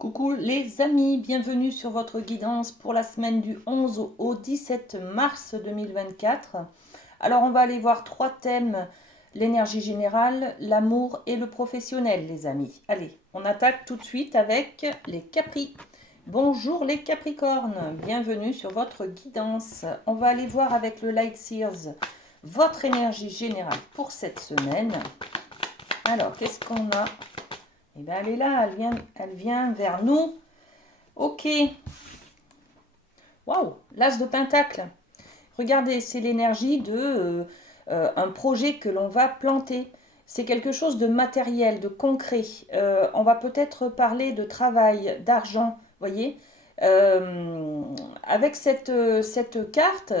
Coucou les amis, bienvenue sur votre guidance pour la semaine du 11 au 17 mars 2024. Alors on va aller voir trois thèmes, l'énergie générale, l'amour et le professionnel les amis. Allez, on attaque tout de suite avec les Capri. Bonjour les Capricornes, bienvenue sur votre guidance. On va aller voir avec le Light Seers votre énergie générale pour cette semaine. Alors, qu'est-ce qu'on a? Eh bien, elle est là, elle vient vers nous. Ok. Waouh, l'as de pentacle. Regardez, c'est l'énergie de un projet que l'on va planter. C'est quelque chose de matériel, de concret. On va peut-être parler de travail, d'argent, voyez. Avec cette carte,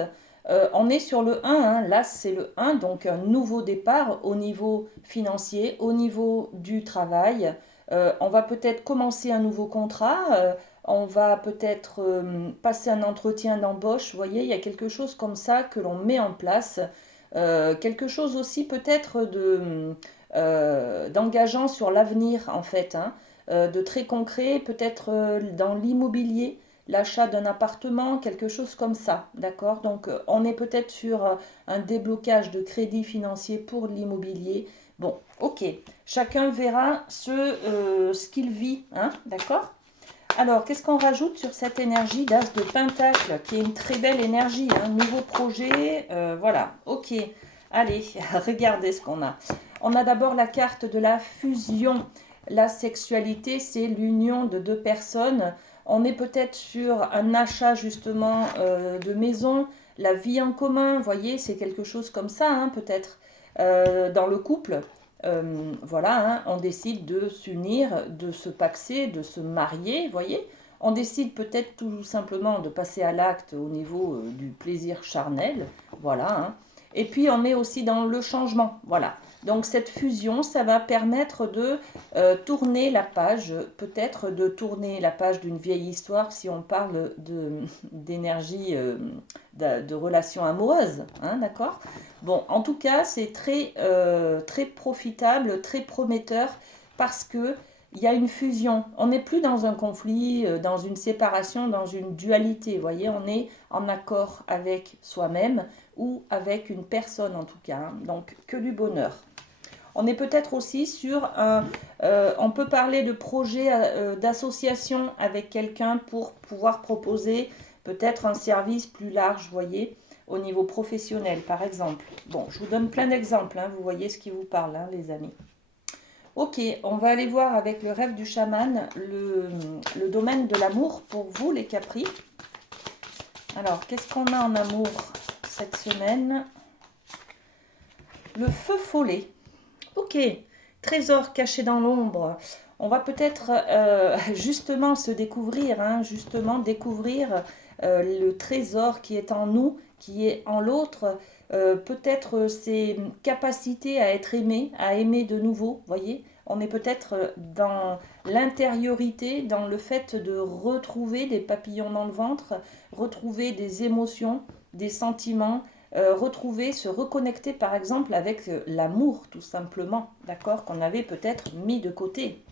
on est sur le 1, hein. Là c'est le 1, donc un nouveau départ au niveau financier, au niveau du travail. On va peut-être commencer un nouveau contrat, on va peut-être passer un entretien d'embauche, vous voyez, il y a quelque chose comme ça que l'on met en place. Quelque chose aussi peut-être d'engageant sur l'avenir en fait, hein, de très concret, peut-être dans l'immobilier, l'achat d'un appartement, quelque chose comme ça, d'accord? Donc on est peut-être sur un déblocage de crédit financier pour l'immobilier. Bon, ok, chacun verra ce qu'il vit, hein, d'accord? Alors, qu'est-ce qu'on rajoute sur cette énergie d'As de Pentacle, qui est une très belle énergie, hein, nouveau projet, voilà, ok. Allez, regardez ce qu'on a. On a d'abord la carte de la fusion. La sexualité, c'est l'union de deux personnes. On est peut-être sur un achat justement de maison, la vie en commun, vous voyez, c'est quelque chose comme ça, hein, peut-être, dans le couple. Voilà, hein, on décide de s'unir, de se paxer, de se marier, vous voyez. On décide peut-être tout simplement de passer à l'acte au niveau du plaisir charnel, voilà, hein. Et puis on est aussi dans le changement, voilà. Donc cette fusion, ça va permettre de tourner la page, peut-être de tourner la page d'une vieille histoire si on parle d'énergie, de relations amoureuses, hein, d'accord? Bon, en tout cas, c'est très profitable, très prometteur parce que il y a une fusion. On n'est plus dans un conflit, dans une séparation, dans une dualité. Vous voyez, on est en accord avec soi-même ou avec une personne en tout cas, hein. Donc, que du bonheur. On est peut-être aussi sur on peut parler de projet d'association avec quelqu'un pour pouvoir proposer peut-être un service plus large, vous voyez, au niveau professionnel par exemple. Bon, je vous donne plein d'exemples, hein, vous voyez ce qui vous parle, hein, les amis. Ok, on va aller voir avec le rêve du chaman le domaine de l'amour pour vous les Capri. Alors, qu'est-ce qu'on a en amour cette semaine? Le feu follet. Ok, trésor caché dans l'ombre. On va peut-être justement se découvrir, hein, justement découvrir le trésor qui est en nous, qui est en l'autre. Peut-être ses capacités à être aimé, à aimer de nouveau, voyez. On est peut-être dans l'intériorité, dans le fait de retrouver des papillons dans le ventre, retrouver des émotions, des sentiments, retrouver, se reconnecter par exemple avec l'amour tout simplement, d'accord, qu'on avait peut-être mis de côté.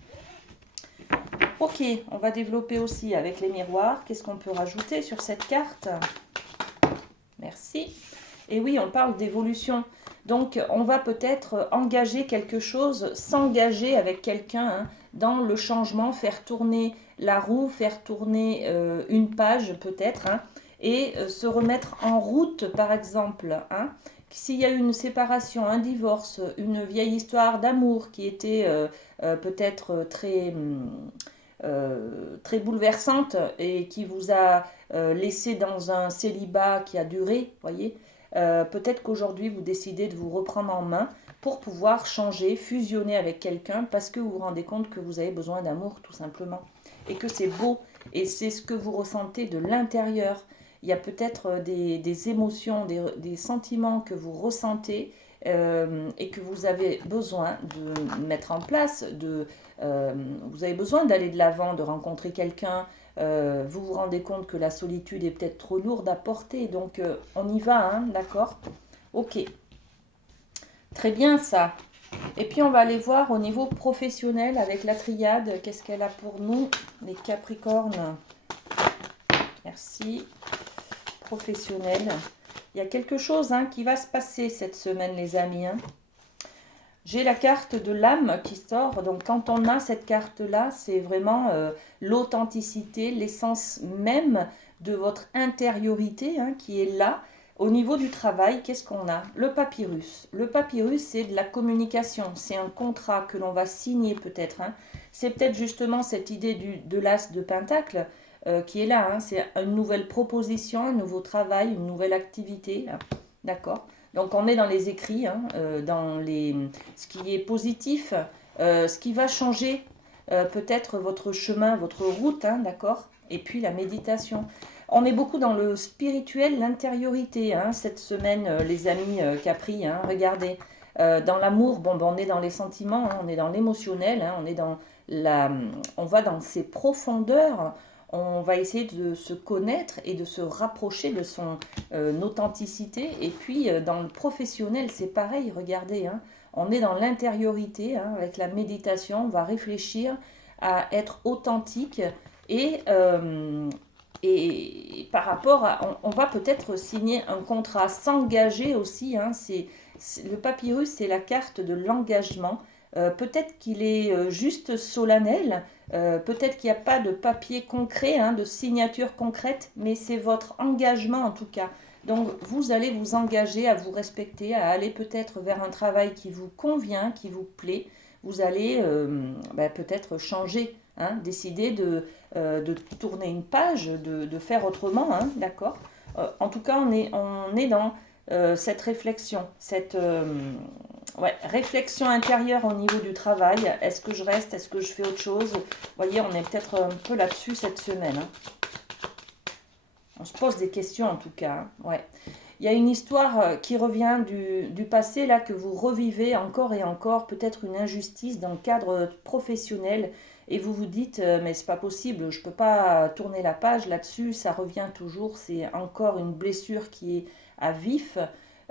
Ok, on va développer aussi avec les miroirs. Qu'est-ce qu'on peut rajouter sur cette carte? Merci. Et oui, on parle d'évolution. Donc, on va peut-être engager quelque chose, s'engager avec quelqu'un, hein, dans le changement, faire tourner la roue, faire tourner une page peut-être, hein, et se remettre en route, par exemple, hein. S'il y a eu une séparation, un divorce, une vieille histoire d'amour qui était peut-être très bouleversante et qui vous a laissé dans un célibat qui a duré, voyez, peut-être qu'aujourd'hui vous décidez de vous reprendre en main pour pouvoir changer, fusionner avec quelqu'un parce que vous vous rendez compte que vous avez besoin d'amour tout simplement et que c'est beau et c'est ce que vous ressentez de l'intérieur. Il y a peut-être des émotions, des sentiments que vous ressentez et que vous avez besoin de mettre en place, vous avez besoin d'aller de l'avant, de rencontrer quelqu'un. Vous vous rendez compte que la solitude est peut-être trop lourde à porter, donc on y va, hein, d'accord? Ok, très bien ça. Et puis on va aller voir au niveau professionnel avec la triade, qu'est-ce qu'elle a pour nous, les Capricornes. Merci. Professionnel. Il y a quelque chose qui va se passer cette semaine, les amis. J'ai la carte de l'âme qui sort. Donc quand on a cette carte-là, c'est vraiment l'authenticité, l'essence même de votre intériorité qui est là. Au niveau du travail, qu'est-ce qu'on a? Le papyrus. Le papyrus, c'est de la communication. C'est un contrat que l'on va signer peut-être. C'est peut-être justement cette idée de l'as de Pentacle qui est là. C'est une nouvelle proposition, un nouveau travail, une nouvelle activité. D'accord? Donc on est dans les écrits, dans ce qui est positif, ce qui va changer peut-être votre chemin, votre route, d'accord? Et puis la méditation. On est beaucoup dans le spirituel, l'intériorité, cette semaine, les amis Capri, regardez. Dans l'amour, bon, ben, on est dans les sentiments, on est dans l'émotionnel, on va dans ses profondeurs, on va essayer de se connaître et de se rapprocher de son authenticité. Et puis dans le professionnel, c'est pareil, regardez, on est dans l'intériorité, avec la méditation, on va réfléchir à être authentique et, euh, et par rapport à, on va peut-être signer un contrat, s'engager aussi, le papyrus, c'est la carte de l'engagement. Peut-être qu'il est juste solennel, peut-être qu'il n'y a pas de papier concret, de signature concrète, mais c'est votre engagement en tout cas. Donc vous allez vous engager à vous respecter, à aller peut-être vers un travail qui vous convient, qui vous plaît. Vous allez peut-être changer, décider de tourner une page, de faire autrement, d'accord. En tout cas, on est dans cette réflexion, cette réflexion intérieure au niveau du travail. Est-ce que je reste? Est-ce que je fais autre chose? Vous voyez, on est peut-être un peu là-dessus cette semaine. On se pose des questions en tout cas. Ouais. Il y a une histoire qui revient du passé, là, que vous revivez encore et encore, peut-être une injustice dans le cadre professionnel, et vous vous dites, mais c'est pas possible, je peux pas tourner la page là-dessus, ça revient toujours, c'est encore une blessure qui est à vif.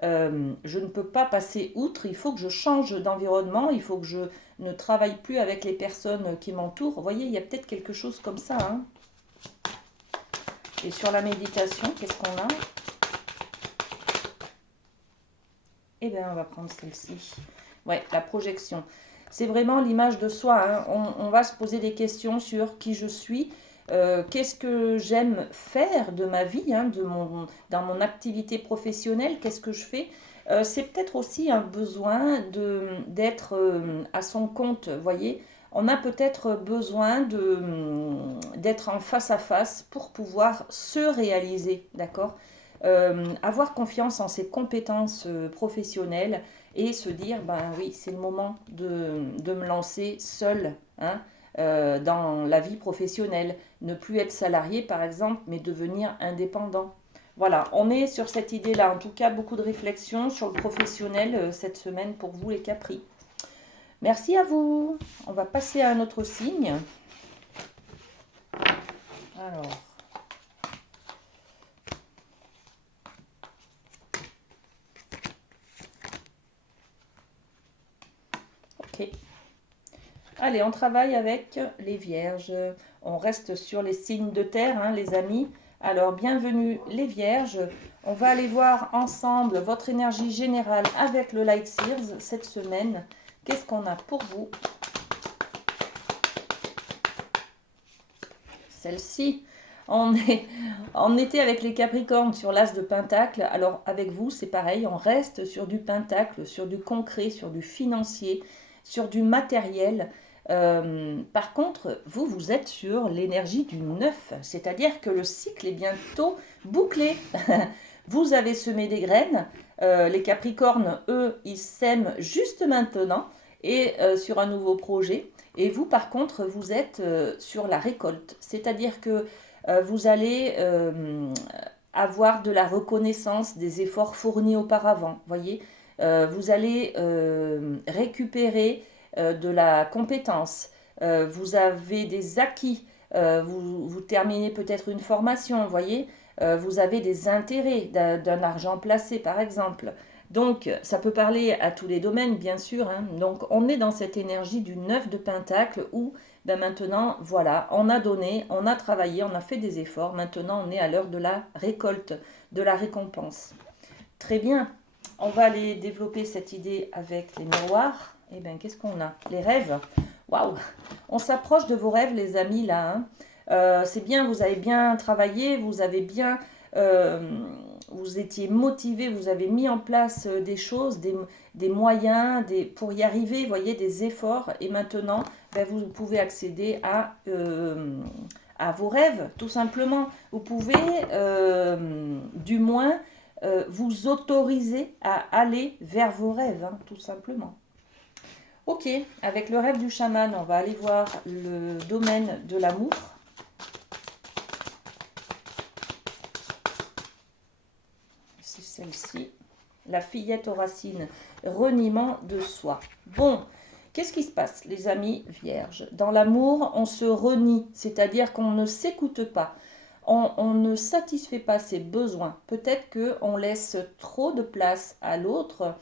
Je ne peux pas passer outre, il faut que je change d'environnement, il faut que je ne travaille plus avec les personnes qui m'entourent. Vous voyez, il y a peut-être quelque chose comme ça. Et sur la méditation, qu'est-ce qu'on a? Eh bien, on va prendre celle-ci. Ouais, la projection. C'est vraiment l'image de soi. On va se poser des questions sur qui je suis, qu'est-ce que j'aime faire de ma vie, dans mon activité professionnelle, qu'est-ce que je fais. C'est peut-être aussi un besoin d'être à son compte, vous voyez. On a peut-être besoin d'être en face à face pour pouvoir se réaliser, d'accord? Avoir confiance en ses compétences professionnelles et se dire, ben oui, c'est le moment de me lancer seule dans la vie professionnelle. Ne plus être salarié, par exemple, mais devenir indépendant. Voilà, on est sur cette idée-là. En tout cas, beaucoup de réflexions sur le professionnel cette semaine pour vous, les Capris. Merci à vous. On va passer à un autre signe. Alors. Ok. Allez, on travaille avec les Vierges. On reste sur les signes de terre, les amis. Alors, bienvenue les Vierges. On va aller voir ensemble votre énergie générale avec le Light Sears cette semaine. Qu'est-ce qu'on a pour vous? Celle-ci, on était avec les Capricornes sur l'As de Pentacle. Alors, avec vous, c'est pareil. On reste sur du Pentacle, sur du concret, sur du financier, sur du matériel. Par contre, vous êtes sur l'énergie du 9, c'est-à-dire que le cycle est bientôt bouclé. Vous avez semé des graines, les Capricornes, eux, ils sèment juste maintenant et sur un nouveau projet. Et vous, par contre, vous êtes sur la récolte, c'est-à-dire que vous allez avoir de la reconnaissance des efforts fournis auparavant, voyez. Vous allez récupérer de la compétence, vous avez des acquis, vous terminez peut-être une formation, vous voyez, vous avez des intérêts d'un argent placé par exemple. Donc, ça peut parler à tous les domaines, bien sûr, hein. Donc, on est dans cette énergie du 9 de Pentacle où, ben maintenant, voilà, on a donné, on a travaillé, on a fait des efforts. Maintenant, on est à l'heure de la récolte, de la récompense. Très bien. On va aller développer cette idée avec les miroirs. Eh bien, qu'est-ce qu'on a? Les rêves. Waouh! On s'approche de vos rêves, les amis, là, hein. C'est bien, vous avez bien travaillé, vous avez bien... euh, vous étiez motivé, vous avez mis en place des choses, des moyens pour y arriver, vous voyez, des efforts. Et maintenant, ben, vous pouvez accéder à vos rêves, tout simplement. Vous pouvez, du moins, vous autoriser à aller vers vos rêves, hein, tout simplement. Ok, avec le rêve du chaman, on va aller voir le domaine de l'amour. C'est celle-ci. La fillette aux racines, reniement de soi. Bon, qu'est-ce qui se passe, les amis vierges? Dans l'amour, on se renie, c'est-à-dire qu'on ne s'écoute pas. On ne satisfait pas ses besoins. Peut-être qu'on laisse trop de place à l'autre,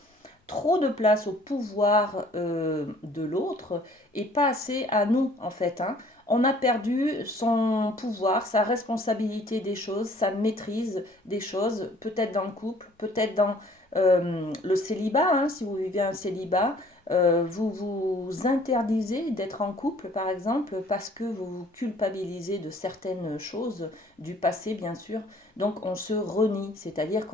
trop de place au pouvoir de l'autre et pas assez à nous, en fait, hein. On a perdu son pouvoir, sa responsabilité des choses, sa maîtrise des choses, peut-être dans le couple, peut-être dans le célibat, hein, si vous vivez un célibat. Vous vous interdisez d'être en couple, par exemple, parce que vous vous culpabilisez de certaines choses du passé, bien sûr. Donc on se renie, c'est-à-dire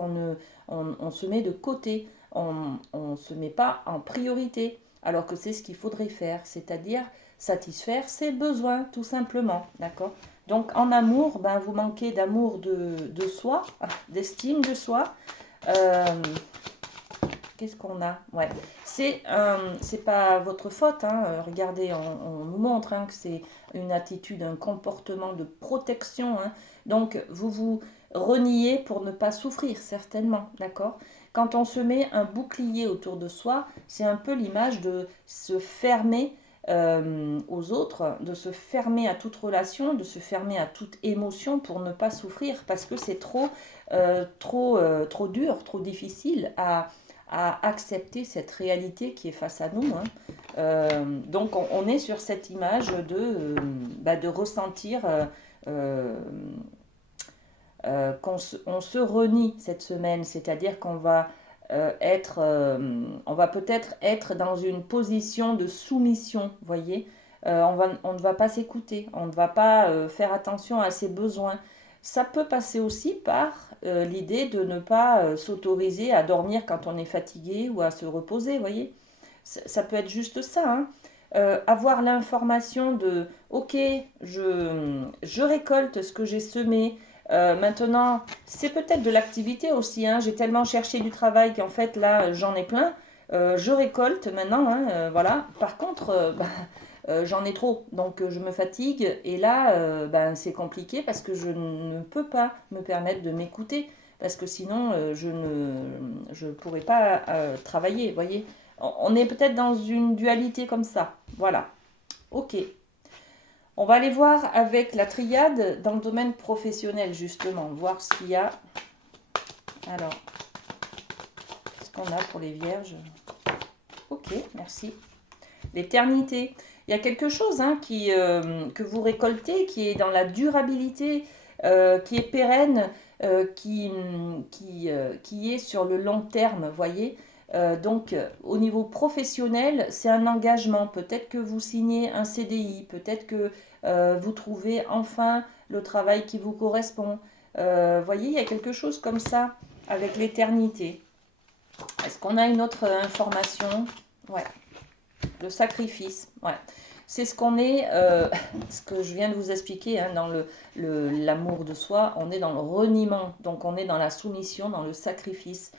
on se met de côté, on ne se met pas en priorité, alors que c'est ce qu'il faudrait faire, c'est-à-dire satisfaire ses besoins, tout simplement, d'accord? Donc en amour, ben, vous manquez d'amour de soi, d'estime de soi. Euh, Qu'est-ce qu'on a? Ouais, c'est pas votre faute, hein. Regardez, on nous montre, hein, que c'est une attitude, un comportement de protection, hein. Donc, vous vous reniez pour ne pas souffrir, certainement, d'accord? Quand on se met un bouclier autour de soi, c'est un peu l'image de se fermer aux autres, de se fermer à toute relation, de se fermer à toute émotion pour ne pas souffrir, parce que c'est trop dur, trop difficile à accepter cette réalité qui est face à nous, hein. Donc on est sur cette image de ressentir qu'on se renie cette semaine, c'est-à-dire qu'on va on va peut-être être dans une position de soumission, voyez. On ne va pas s'écouter, on ne va pas faire attention à ses besoins. Ça peut passer aussi par l'idée de ne pas s'autoriser à dormir quand on est fatigué ou à se reposer, voyez. Ça peut être juste ça, hein. Avoir l'information de ok, je récolte ce que j'ai semé. Maintenant, c'est peut-être de l'activité aussi, hein. J'ai tellement cherché du travail qu'en fait là j'en ai plein. Je récolte maintenant, hein, voilà. Par contre, j'en ai trop, donc je me fatigue et là ben, c'est compliqué parce que je ne peux pas me permettre de m'écouter parce que sinon je ne pourrais pas travailler, vous voyez. On est peut-être dans une dualité comme ça, voilà. Ok. On va aller voir avec la triade dans le domaine professionnel justement, voir ce qu'il y a. Alors, qu'est-ce qu'on a pour les vierges? Ok, merci. L'éternité. Il y a quelque chose, hein, que vous récoltez, qui est dans la durabilité, qui est pérenne, qui est sur le long terme, voyez. Donc, au niveau professionnel, c'est un engagement. Peut-être que vous signez un CDI, peut-être que vous trouvez enfin le travail qui vous correspond. Voyez, il y a quelque chose comme ça avec l'éternité. Est-ce qu'on a une autre information? Ouais. Le sacrifice, ouais. C'est ce qu'on est, ce que je viens de vous expliquer, hein, dans l'amour de soi, on est dans le reniement, donc on est dans la soumission, dans le sacrifice.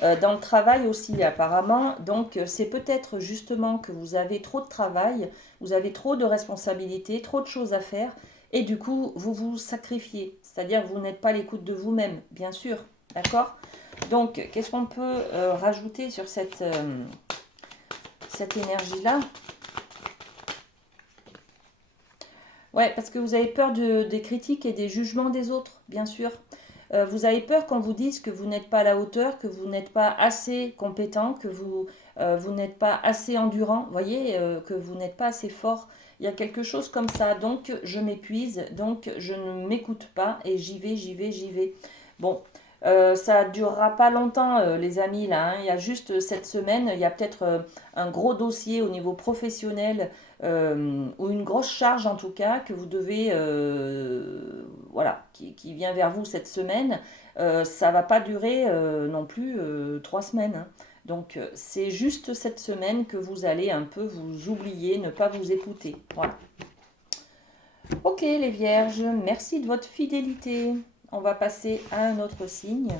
Dans le travail aussi, apparemment, donc c'est peut-être justement que vous avez trop de travail, vous avez trop de responsabilités, trop de choses à faire, et du coup, vous vous sacrifiez, c'est-à-dire que vous n'êtes pas à l'écoute de vous-même, bien sûr, d'accord? Donc, qu'est-ce qu'on peut rajouter sur cette énergie-là? Ouais, parce que vous avez peur des critiques et des jugements des autres, bien sûr. Vous avez peur qu'on vous dise que vous n'êtes pas à la hauteur, que vous n'êtes pas assez compétent, que vous n'êtes pas assez endurant, vous voyez, que vous n'êtes pas assez fort. Il y a quelque chose comme ça. Donc, je m'épuise, donc je ne m'écoute pas et j'y vais, j'y vais, j'y vais. Bon, ça durera pas longtemps, les amis, là, hein. Il y a juste cette semaine, il y a peut-être un gros dossier au niveau professionnel ou une grosse charge en tout cas que vous devez, voilà, qui vient vers vous cette semaine. Ça va pas durer non plus 3 semaines, hein. Donc c'est juste cette semaine que vous allez un peu vous oublier, ne pas vous écouter. Voilà. Ok les vierges, merci de votre fidélité. On va passer à un autre signe.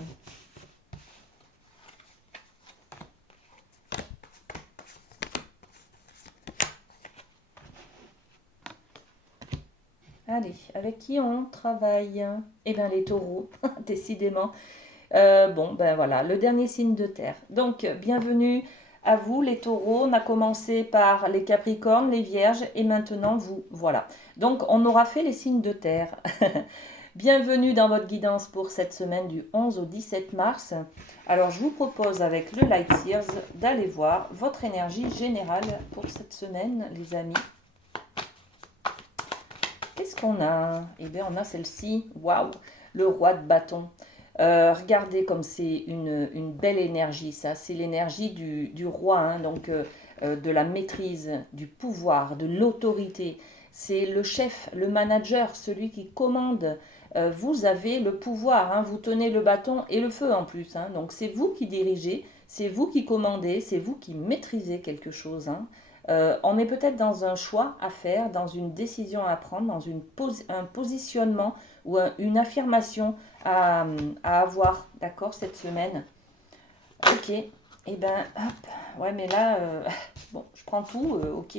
Allez, avec qui on travaille? Eh bien les taureaux, décidément. Bon, ben voilà, le dernier signe de terre. Donc, bienvenue à vous les taureaux. On a commencé par les capricornes, les vierges et maintenant vous. Voilà. Donc, on aura fait les signes de terre. Bienvenue dans votre guidance pour cette semaine du 11 au 17 mars. Alors, je vous propose avec le Light Seers d'aller voir votre énergie générale pour cette semaine, les amis. Qu'est-ce qu'on a? Eh bien, on a celle-ci. Waouh! Le roi de bâton. Regardez comme c'est une belle énergie, ça. C'est l'énergie du roi, hein, donc de la maîtrise, du pouvoir, de l'autorité. C'est le chef, le manager, celui qui commande. Vous avez le pouvoir, hein, vous tenez le bâton et le feu en plus, hein. Donc c'est vous qui dirigez, c'est vous qui commandez, c'est vous qui maîtrisez quelque chose, hein. On est peut-être dans un choix à faire, dans une décision à prendre, dans un positionnement ou une affirmation à, à avoir, d'accord, cette semaine. Ok, et eh ben, hop, ouais, mais là, bon, je prends tout, ok.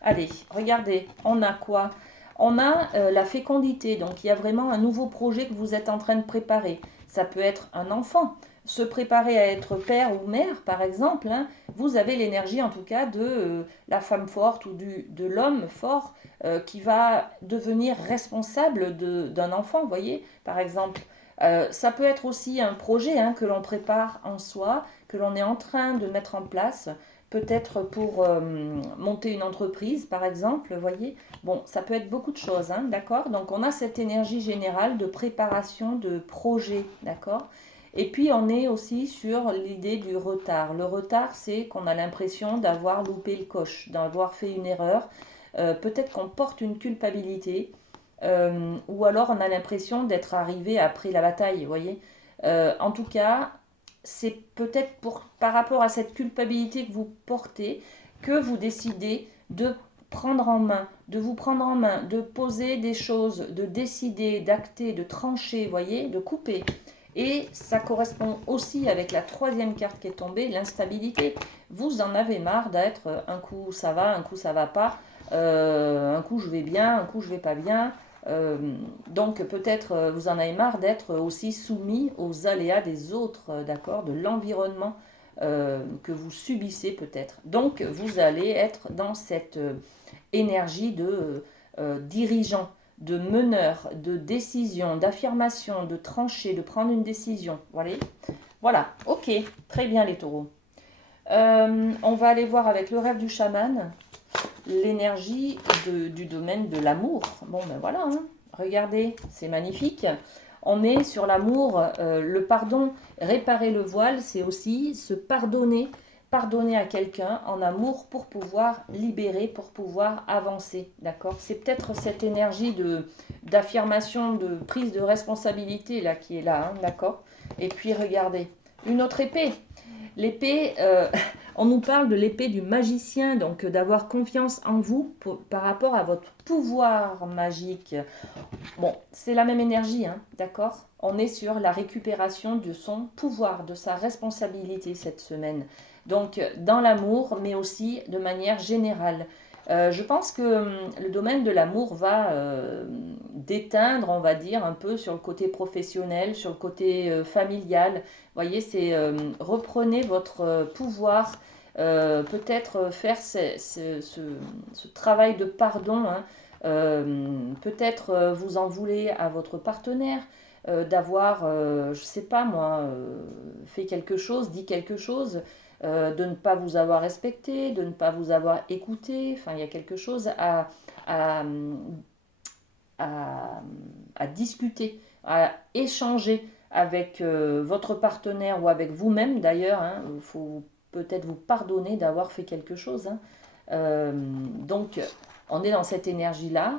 Allez, regardez, on a quoi? On a la fécondité, donc il y a vraiment un nouveau projet que vous êtes en train de préparer. Ça peut être un enfant, se préparer à être père ou mère, par exemple, hein. Vous avez l'énergie, en tout cas, de la femme forte ou de l'homme fort qui va devenir responsable d'un enfant, vous voyez, par exemple. Ça peut être aussi un projet, hein, que l'on prépare en soi, que l'on est en train de mettre en place, peut-être pour monter une entreprise, par exemple, vous voyez. Bon, ça peut être beaucoup de choses, hein, d'accord? Donc, on a cette énergie générale de préparation de projet, d'accord? Et puis, on est aussi sur l'idée du retard. Le retard, c'est qu'on a l'impression d'avoir loupé le coche, d'avoir fait une erreur. Peut-être qu'on porte une culpabilité, ou alors on a l'impression d'être arrivé après la bataille, vous voyez. En tout cas, c'est peut-être par rapport à cette culpabilité que vous portez que vous décidez de prendre en main, de vous prendre en main, de poser des choses, de décider, d'acter, de trancher, voyez, de couper. Et ça correspond aussi avec la troisième carte qui est tombée, l'instabilité. Vous en avez marre d'être un coup ça va, un coup ça va pas, un coup je vais bien, un coup je vais pas bien. Euh, donc peut-être vous en avez marre d'être aussi soumis aux aléas des autres, d'accord, de l'environnement que vous subissez peut-être. Donc vous allez être dans cette énergie de dirigeant, de meneur, de décision, d'affirmation, de trancher, de prendre une décision. Voilà, voilà. Ok, très bien les taureaux. On va aller voir avec le rêve du chaman l'énergie du domaine de l'amour. Bon, ben voilà, hein. Regardez, c'est magnifique. On est sur l'amour, le pardon, réparer le voile, c'est aussi se pardonner, pardonner à quelqu'un en amour pour pouvoir libérer, pour pouvoir avancer, d'accord? C'est peut-être cette énergie d'affirmation, de prise de responsabilité là qui est là, hein, d'accord? Et puis regardez, une autre épée. L'épée, on nous parle de l'épée du magicien, donc d'avoir confiance en vous par rapport à votre pouvoir magique. Bon, c'est la même énergie, hein, d'accord? On est sur la récupération de son pouvoir, de sa responsabilité cette semaine. Donc, dans l'amour, mais aussi de manière générale. Je pense que le domaine de l'amour va déteindre, on va dire, un peu sur le côté professionnel, sur le côté familial. Vous voyez, c'est reprenez votre pouvoir, peut-être faire ce travail de pardon, hein. Peut-être vous en voulez à votre partenaire, d'avoir, je sais pas moi, fait quelque chose, dit quelque chose, de ne pas vous avoir respecté, de ne pas vous avoir écouté. Enfin, il y a quelque chose à, à, à discuter, à échanger avec votre partenaire ou avec vous-même d'ailleurs. Il faut peut-être vous pardonner d'avoir fait quelque chose. Donc, on est dans cette énergie-là.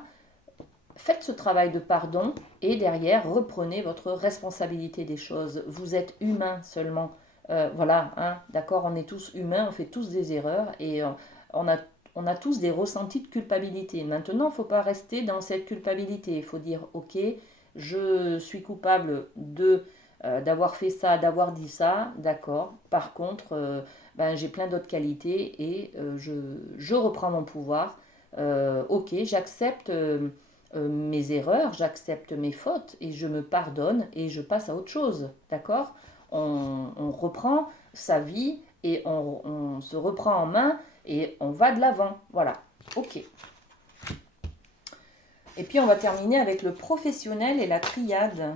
Faites ce travail de pardon et derrière, reprenez votre responsabilité des choses. Vous êtes humain seulement. Voilà, hein, d'accord, on est tous humains, on fait tous des erreurs et on a, on a tous des ressentis de culpabilité. Maintenant, il ne faut pas rester dans cette culpabilité. Il faut dire, ok, je suis coupable d'avoir fait ça, d'avoir dit ça, d'accord. Par contre, ben, j'ai plein d'autres qualités et je reprends mon pouvoir. Ok, j'accepte mes erreurs, j'accepte mes fautes et je me pardonne et je passe à autre chose, d'accord. On reprend sa vie et on se reprend en main et on va de l'avant, voilà, ok. Et puis on va terminer avec le professionnel et la triade.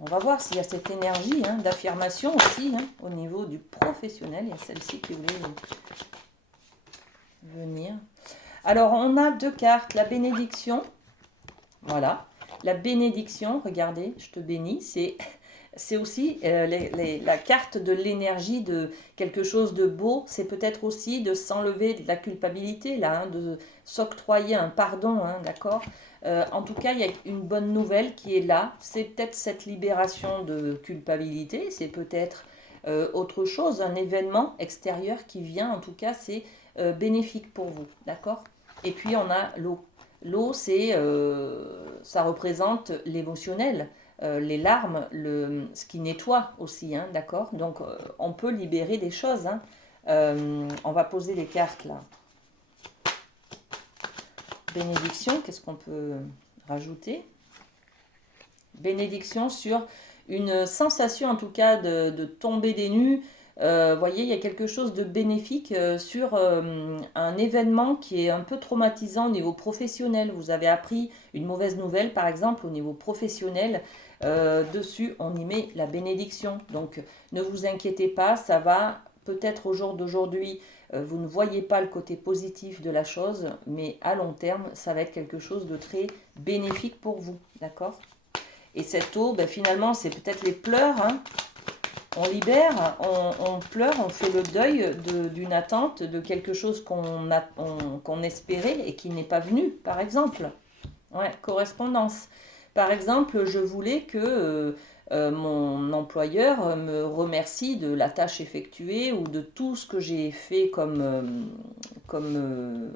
On va voir s'il y a cette énergie d'affirmation aussi au niveau du professionnel. Il y a celle-ci qui voulait venir. Alors on a deux cartes, la bénédiction. Voilà, la bénédiction, regardez, je te bénis, c'est aussi la carte de l'énergie, de quelque chose de beau. C'est peut-être aussi de s'enlever de la culpabilité, là, de s'octroyer un pardon, d'accord. En tout cas, il y a une bonne nouvelle qui est là. C'est peut-être cette libération de culpabilité, c'est peut-être autre chose, un événement extérieur qui vient. En tout cas, c'est bénéfique pour vous, d'accord. Et puis, on a l'eau. L'eau, ça représente l'émotionnel, les larmes, ce qui nettoie aussi, d'accord. Donc, on peut libérer des choses. On va poser les cartes là. Bénédiction, qu'est-ce qu'on peut rajouter? Bénédiction sur une sensation, en tout cas, de tomber des nues. Voyez, il y a quelque chose de bénéfique sur un événement qui est un peu traumatisant au niveau professionnel. Vous avez appris une mauvaise nouvelle, par exemple, au niveau professionnel. Dessus, on y met la bénédiction. Donc, ne vous inquiétez pas, ça va peut-être au jour d'aujourd'hui. Vous ne voyez pas le côté positif de la chose, mais à long terme, ça va être quelque chose de très bénéfique pour vous. D'accord? Et cette eau, ben, finalement, c'est peut-être les pleurs. On libère, on pleure, on fait le deuil d'une attente, de quelque chose qu'on espérait et qui n'est pas venu, par exemple. Ouais, correspondance. Par exemple, je voulais que mon employeur me remercie de la tâche effectuée ou de tout ce que j'ai fait comme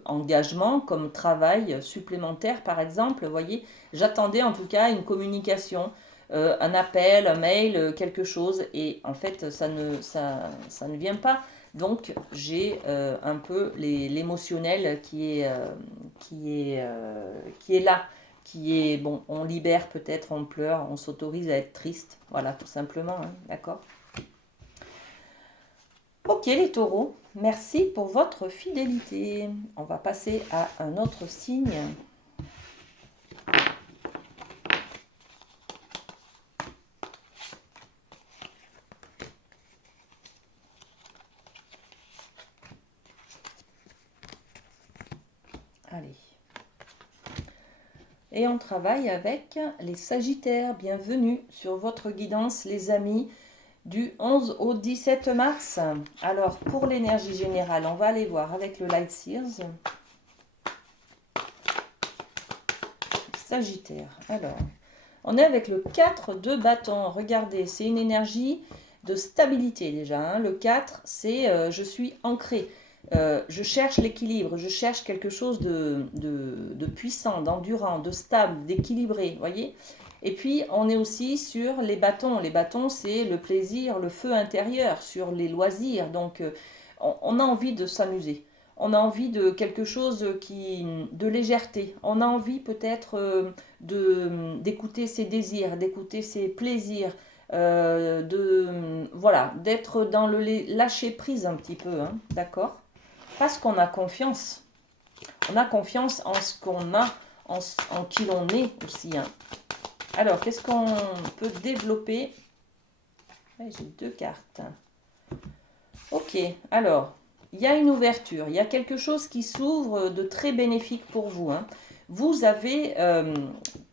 engagement, comme travail supplémentaire, par exemple. Vous voyez, j'attendais en tout cas une communication, un appel, un mail, quelque chose, et en fait, ça ne vient pas. Donc, j'ai un peu l'émotionnel qui est là, qui est, bon, on libère peut-être, on pleure, on s'autorise à être triste, voilà, tout simplement, d'accord. Ok les taureaux, merci pour votre fidélité. On va passer à un autre signe. Allez. Et on travaille avec les Sagittaires. Bienvenue sur votre guidance, les amis, du 11 au 17 mars. Alors, pour l'énergie générale, on va aller voir avec le Light Sears. Sagittaire. Alors, on est avec le 4 de bâton. Regardez, c'est une énergie de stabilité déjà. Le 4, c'est je suis ancré. Je cherche l'équilibre, je cherche quelque chose de puissant, d'endurant, de stable, d'équilibré, voyez. Et puis, on est aussi sur les bâtons. Les bâtons, c'est le plaisir, le feu intérieur, sur les loisirs. Donc, on a envie de s'amuser. On a envie de quelque chose de légèreté. On a envie peut-être d'écouter ses désirs, d'écouter ses plaisirs, voilà, d'être dans le lâcher prise un petit peu, d'accord? Parce qu'on a confiance. On a confiance en ce qu'on a, en qui l'on est aussi. Alors, qu'est-ce qu'on peut développer? Ouais, j'ai deux cartes. Ok, alors, il y a une ouverture, il y a quelque chose qui s'ouvre de très bénéfique pour vous, hein. Vous avez,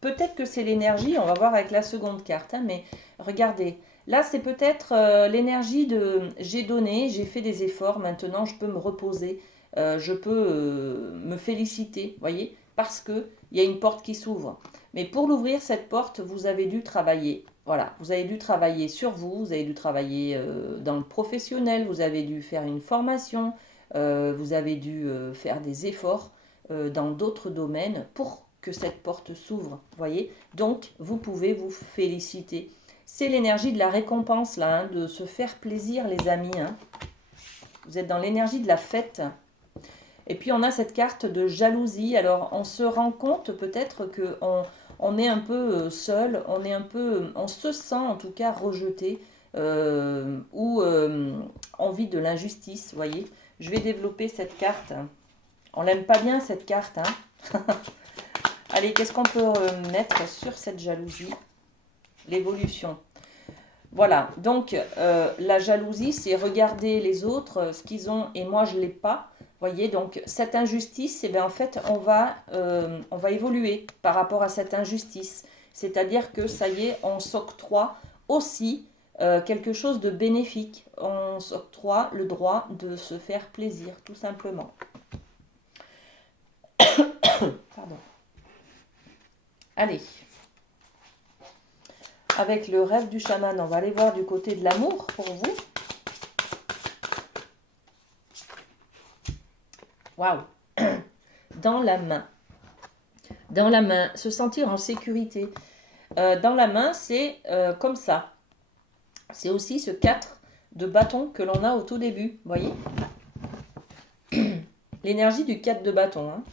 peut-être que c'est l'énergie, on va voir avec la seconde carte, hein, mais regardez, là c'est peut-être l'énergie de j'ai donné, j'ai fait des efforts, maintenant je peux me reposer, je peux me féliciter, voyez, parce que il y a une porte qui s'ouvre. Mais pour l'ouvrir, cette porte, vous avez dû travailler. Voilà, vous avez dû travailler sur vous, vous avez dû travailler dans le professionnel, vous avez dû faire une formation, vous avez dû faire des efforts dans d'autres domaines pour que cette porte s'ouvre, voyez. Donc, vous pouvez vous féliciter. C'est l'énergie de la récompense, là, hein, de se faire plaisir, les amis, hein. Vous êtes dans l'énergie de la fête. Et puis, on a cette carte de jalousie. Alors, on se rend compte peut-être qu'on est un peu seul, on se sent en tout cas rejeté ou on vit de l'injustice, voyez. Je vais développer cette carte. On l'aime pas bien cette carte, hein. Allez, qu'est-ce qu'on peut mettre sur cette jalousie? L'évolution. Voilà, donc la jalousie, c'est regarder les autres, ce qu'ils ont et moi je ne l'ai pas. Voyez, donc cette injustice, eh bien, en fait, on va évoluer par rapport à cette injustice. C'est-à-dire que ça y est, on s'octroie aussi quelque chose de bénéfique. On s'octroie le droit de se faire plaisir, tout simplement. Pardon. Allez. Avec le rêve du chaman, on va aller voir du côté de l'amour pour vous. Waouh! Dans la main. Dans la main, se sentir en sécurité. Dans la main, c'est comme ça. C'est aussi ce 4 de bâton que l'on a au tout début, voyez? L'énergie du 4 de bâton, hein.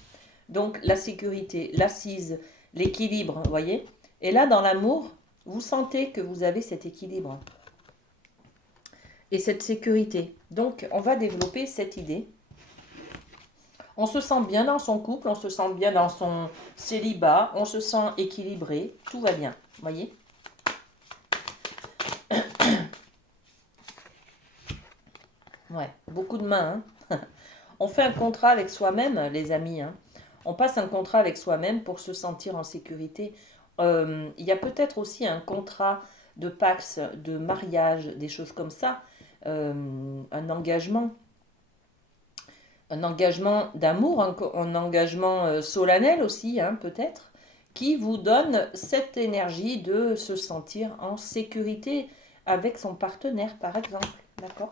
Donc la sécurité, l'assise, l'équilibre, voyez? Et là, dans l'amour, vous sentez que vous avez cet équilibre et cette sécurité. Donc, on va développer cette idée. On se sent bien dans son couple, on se sent bien dans son célibat, on se sent équilibré, tout va bien, voyez? Ouais, beaucoup de mains, hein. On fait un contrat avec soi-même, les amis, hein. On passe un contrat avec soi-même pour se sentir en sécurité. Il y a peut-être aussi un contrat de pax, de mariage, des choses comme ça, un engagement d'amour, un engagement solennel aussi, hein, peut-être, qui vous donne cette énergie de se sentir en sécurité avec son partenaire, par exemple. D'accord?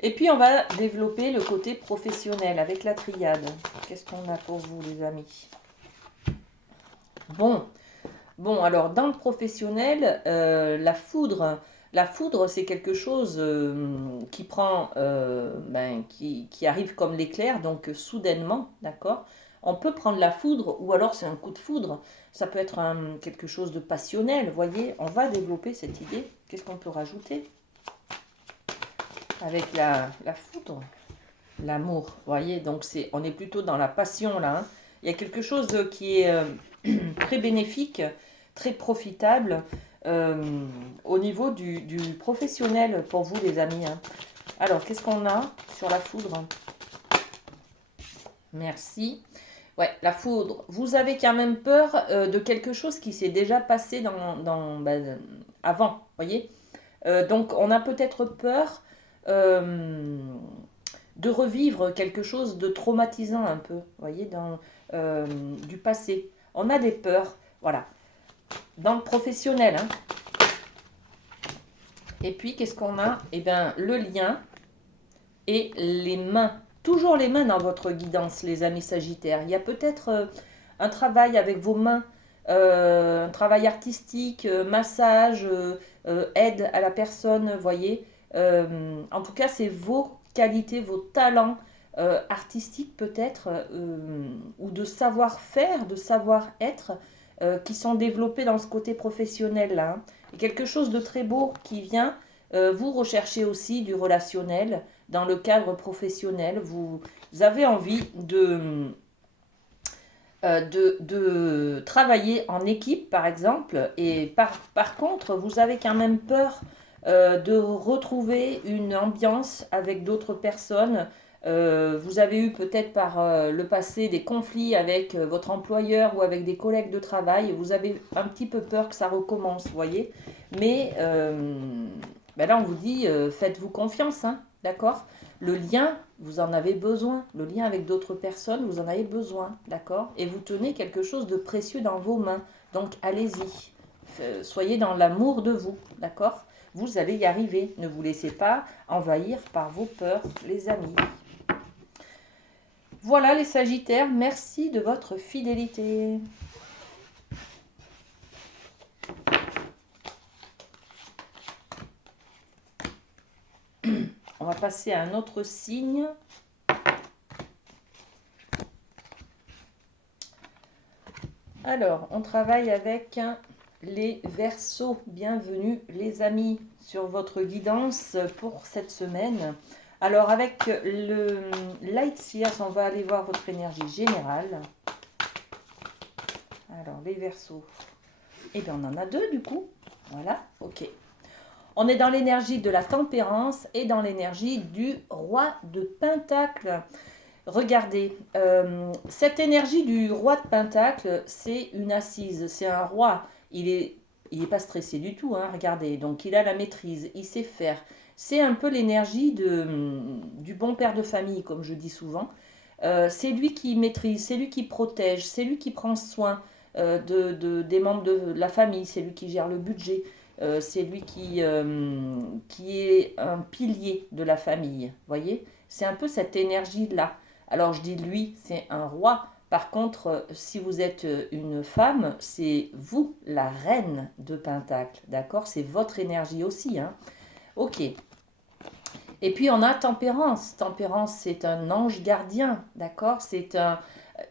Et puis, on va développer le côté professionnel avec la triade. Qu'est-ce qu'on a pour vous, les amis? Bon, alors, dans le professionnel, la foudre, c'est quelque chose qui prend, qui arrive comme l'éclair, donc soudainement, d'accord? On peut prendre la foudre, ou alors c'est un coup de foudre. Ça peut être quelque chose de passionnel, voyez? On va développer cette idée. Qu'est-ce qu'on peut rajouter avec la foudre? L'amour, voyez? Donc, on est plutôt dans la passion, là, hein. Il y a quelque chose qui est très bénéfique, très profitable au niveau du professionnel pour vous, les amis, hein. Alors, qu'est-ce qu'on a sur la foudre? Merci. Ouais, la foudre. Vous avez quand même peur de quelque chose qui s'est déjà passé avant, voyez? Donc, on a peut-être peur de revivre quelque chose de traumatisant un peu, voyez, du passé. On a des peurs, voilà. Dans le professionnel, hein. Et puis, qu'est-ce qu'on a? Eh bien, le lien et les mains. Toujours les mains dans votre guidance, les amis sagittaires. Il y a peut-être un travail avec vos mains, un travail artistique, massage, aide à la personne, voyez. En tout cas, c'est vos qualités, vos talents artistiques peut-être, ou de savoir-faire, de savoir-être, qui sont développés dans ce côté professionnel là, hein. Et quelque chose de très beau qui vient, vous recherchez aussi du relationnel dans le cadre professionnel. Vous avez envie de travailler en équipe, par exemple, et par contre, vous avez quand même peur de retrouver une ambiance avec d'autres personnes. Vous avez eu peut-être par le passé des conflits avec votre employeur ou avec des collègues de travail. Vous avez un petit peu peur que ça recommence, vous voyez. Mais ben là, on vous dit, faites-vous confiance, hein, d'accord? Le lien, vous en avez besoin. Le lien avec d'autres personnes, vous en avez besoin, d'accord? Et vous tenez quelque chose de précieux dans vos mains. Donc, allez-y. Soyez dans l'amour de vous, d'accord? Vous allez y arriver. Ne vous laissez pas envahir par vos peurs, les amis. Voilà les Sagittaires, merci de votre fidélité. On va passer à un autre signe. Alors, on travaille avec les Verseaux. Bienvenue les amis sur votre guidance pour cette semaine. Alors, avec le Light Seers, on va aller voir votre énergie générale. Alors, les Verseaux. Et bien, on en a deux du coup. Voilà, ok. On est dans l'énergie de la tempérance et dans l'énergie du roi de Pentacle. Regardez, cette énergie du roi de Pentacle, c'est une assise, c'est un roi. Il est pas stressé du tout, hein, regardez. Donc il a la maîtrise, il sait faire. C'est un peu l'énergie du bon père de famille, comme je dis souvent. C'est lui qui maîtrise, c'est lui qui protège, c'est lui qui prend soin des membres de la famille, c'est lui qui gère le budget. C'est lui qui est un pilier de la famille, voyez? C'est un peu cette énergie-là. Alors je dis lui, c'est un roi. Par contre, si vous êtes une femme, c'est vous, la reine de Pentacle, d'accord? C'est votre énergie aussi, hein? Ok. Et puis on a Tempérance. Tempérance, c'est un ange gardien, d'accord?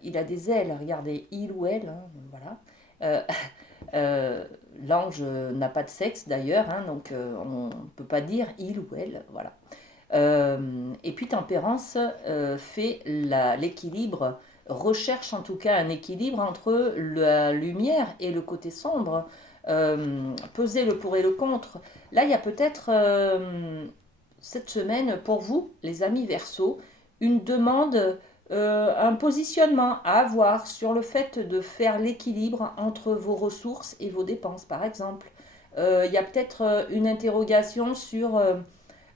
Il a des ailes, regardez, il ou elle, hein, voilà. L'ange n'a pas de sexe d'ailleurs, hein, donc on ne peut pas dire il ou elle, voilà. Et puis Tempérance fait l'équilibre, recherche en tout cas un équilibre entre la lumière et le côté sombre. Peser le pour et le contre. Là, il y a peut-être cette semaine pour vous, les amis Verseaux, une demande, un positionnement à avoir sur le fait de faire l'équilibre entre vos ressources et vos dépenses, par exemple. Il y a peut-être une interrogation sur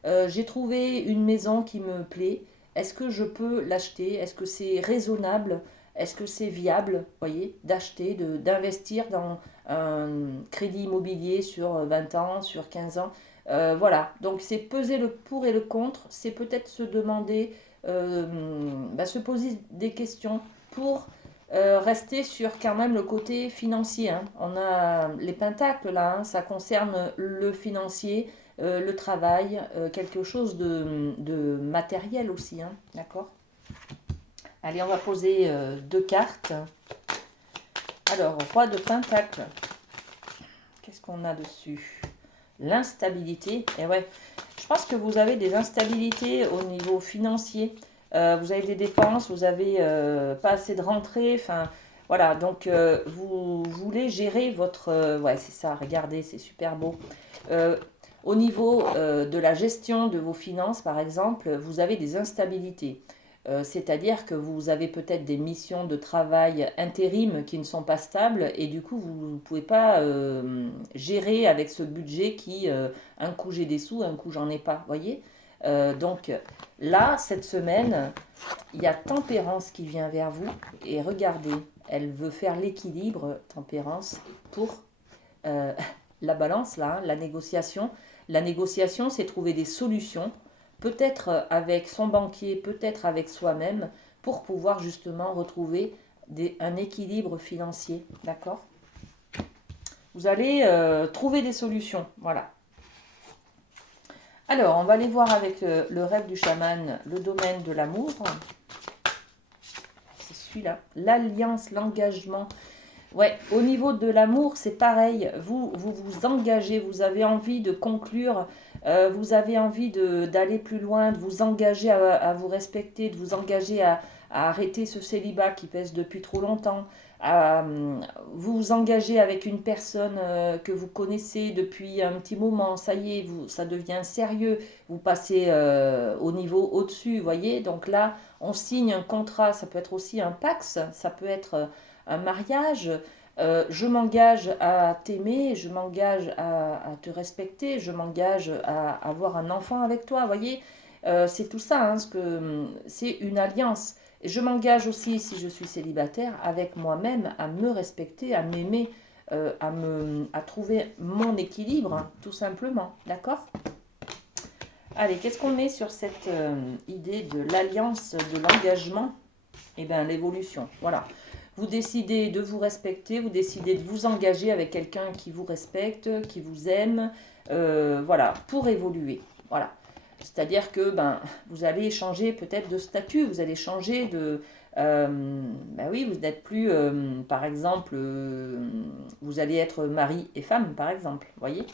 j'ai trouvé une maison qui me plaît. Est-ce que je peux l'acheter? Est-ce que c'est raisonnable? Est-ce que c'est viable, voyez, d'acheter, d'investir dans un crédit immobilier sur 20 ans, sur 15 ans? Voilà, donc c'est peser le pour et le contre, c'est peut-être se demander, se poser des questions pour rester sur quand même le côté financier, hein. On a les pentacles là, hein, ça concerne le financier, le travail, quelque chose de matériel aussi, hein, d'accord? Allez, on va poser deux cartes. Alors, roi de Pentacle, qu'est-ce qu'on a dessus? L'instabilité, et ouais, je pense que vous avez des instabilités au niveau financier. Vous avez des dépenses, vous avez pas assez de rentrées, enfin voilà, donc vous voulez gérer votre... ouais, c'est ça, regardez, c'est super beau. Au niveau de la gestion de vos finances, par exemple, vous avez des instabilités. C'est-à-dire que vous avez peut-être des missions de travail intérim qui ne sont pas stables et du coup vous ne pouvez pas gérer avec ce budget qui, un coup j'ai des sous, un coup j'en ai pas, voyez? Donc là, cette semaine, il y a Tempérance qui vient vers vous et regardez, elle veut faire l'équilibre, Tempérance, pour la balance, là, hein, la négociation. La négociation, c'est trouver des solutions, peut-être avec son banquier, peut-être avec soi-même, pour pouvoir justement retrouver un équilibre financier. D'accord? Vous allez trouver des solutions. Voilà. Alors, on va aller voir avec le rêve du chaman, le domaine de l'amour. C'est celui-là. L'alliance, l'engagement. Ouais, au niveau de l'amour, c'est pareil. Vous engagez, vous avez envie de conclure, vous avez envie d'aller plus loin, de vous engager à vous respecter, de vous engager à arrêter ce célibat qui pèse depuis trop longtemps, à vous engager avec une personne que vous connaissez depuis un petit moment, ça y est, ça devient sérieux, vous passez au niveau au-dessus, vous voyez, donc là, on signe un contrat, ça peut être aussi un pax, ça peut être un mariage, je m'engage à t'aimer, je m'engage à te respecter, je m'engage à avoir un enfant avec toi, vous voyez, c'est tout ça, hein, c'est une alliance. Et je m'engage aussi, si je suis célibataire, avec moi-même à me respecter, à m'aimer, à trouver mon équilibre, hein, tout simplement. D'accord? Allez, qu'est-ce qu'on met sur cette idée de l'alliance, de l'engagement? Eh bien, l'évolution. Voilà. Vous décidez de vous respecter, vous décidez de vous engager avec quelqu'un qui vous respecte, qui vous aime, voilà, pour évoluer. Voilà. C'est-à-dire que vous allez changer peut-être de statut, vous allez changer de... oui, vous n'êtes plus, par exemple, vous allez être mari et femme, par exemple, voyez?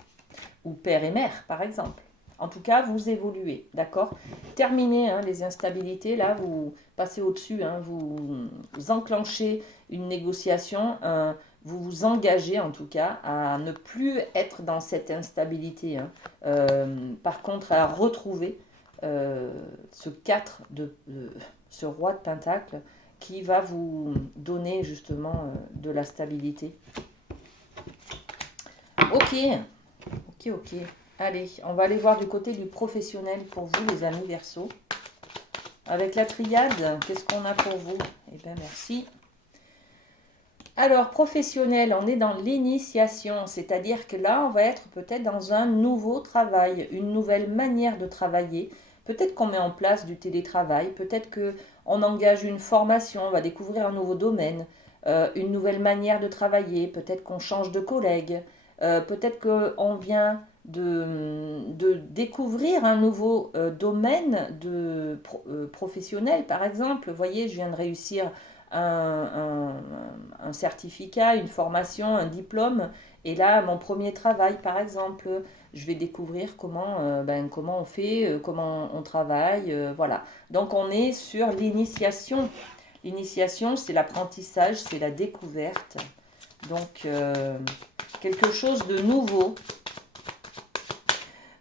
Ou père et mère, par exemple. En tout cas, vous évoluez, d'accord? Terminez hein, les instabilités, là, vous passez au-dessus, hein, vous enclenchez une négociation, vous vous engagez en tout cas à ne plus être dans cette instabilité. Hein. Par contre, à retrouver ce 4 ce roi de Pentacle qui va vous donner justement de la stabilité. Ok, ok. Allez, on va aller voir du côté du professionnel pour vous, les amis Verseau. Avec la triade, qu'est-ce qu'on a pour vous? Eh bien, merci. Alors, professionnel, on est dans l'initiation, c'est-à-dire que là, on va être peut-être dans un nouveau travail, une nouvelle manière de travailler. Peut-être qu'on met en place du télétravail, peut-être qu'on engage une formation, on va découvrir un nouveau domaine, une nouvelle manière de travailler, peut-être qu'on change de collègue, peut-être qu'on vient de découvrir un nouveau domaine professionnel, par exemple. Vous voyez, je viens de réussir un certificat, une formation, un diplôme. Et là, mon premier travail, par exemple, je vais découvrir comment on fait, comment on travaille. Voilà. Donc, on est sur l'initiation. L'initiation, c'est l'apprentissage, c'est la découverte. Donc, quelque chose de nouveau.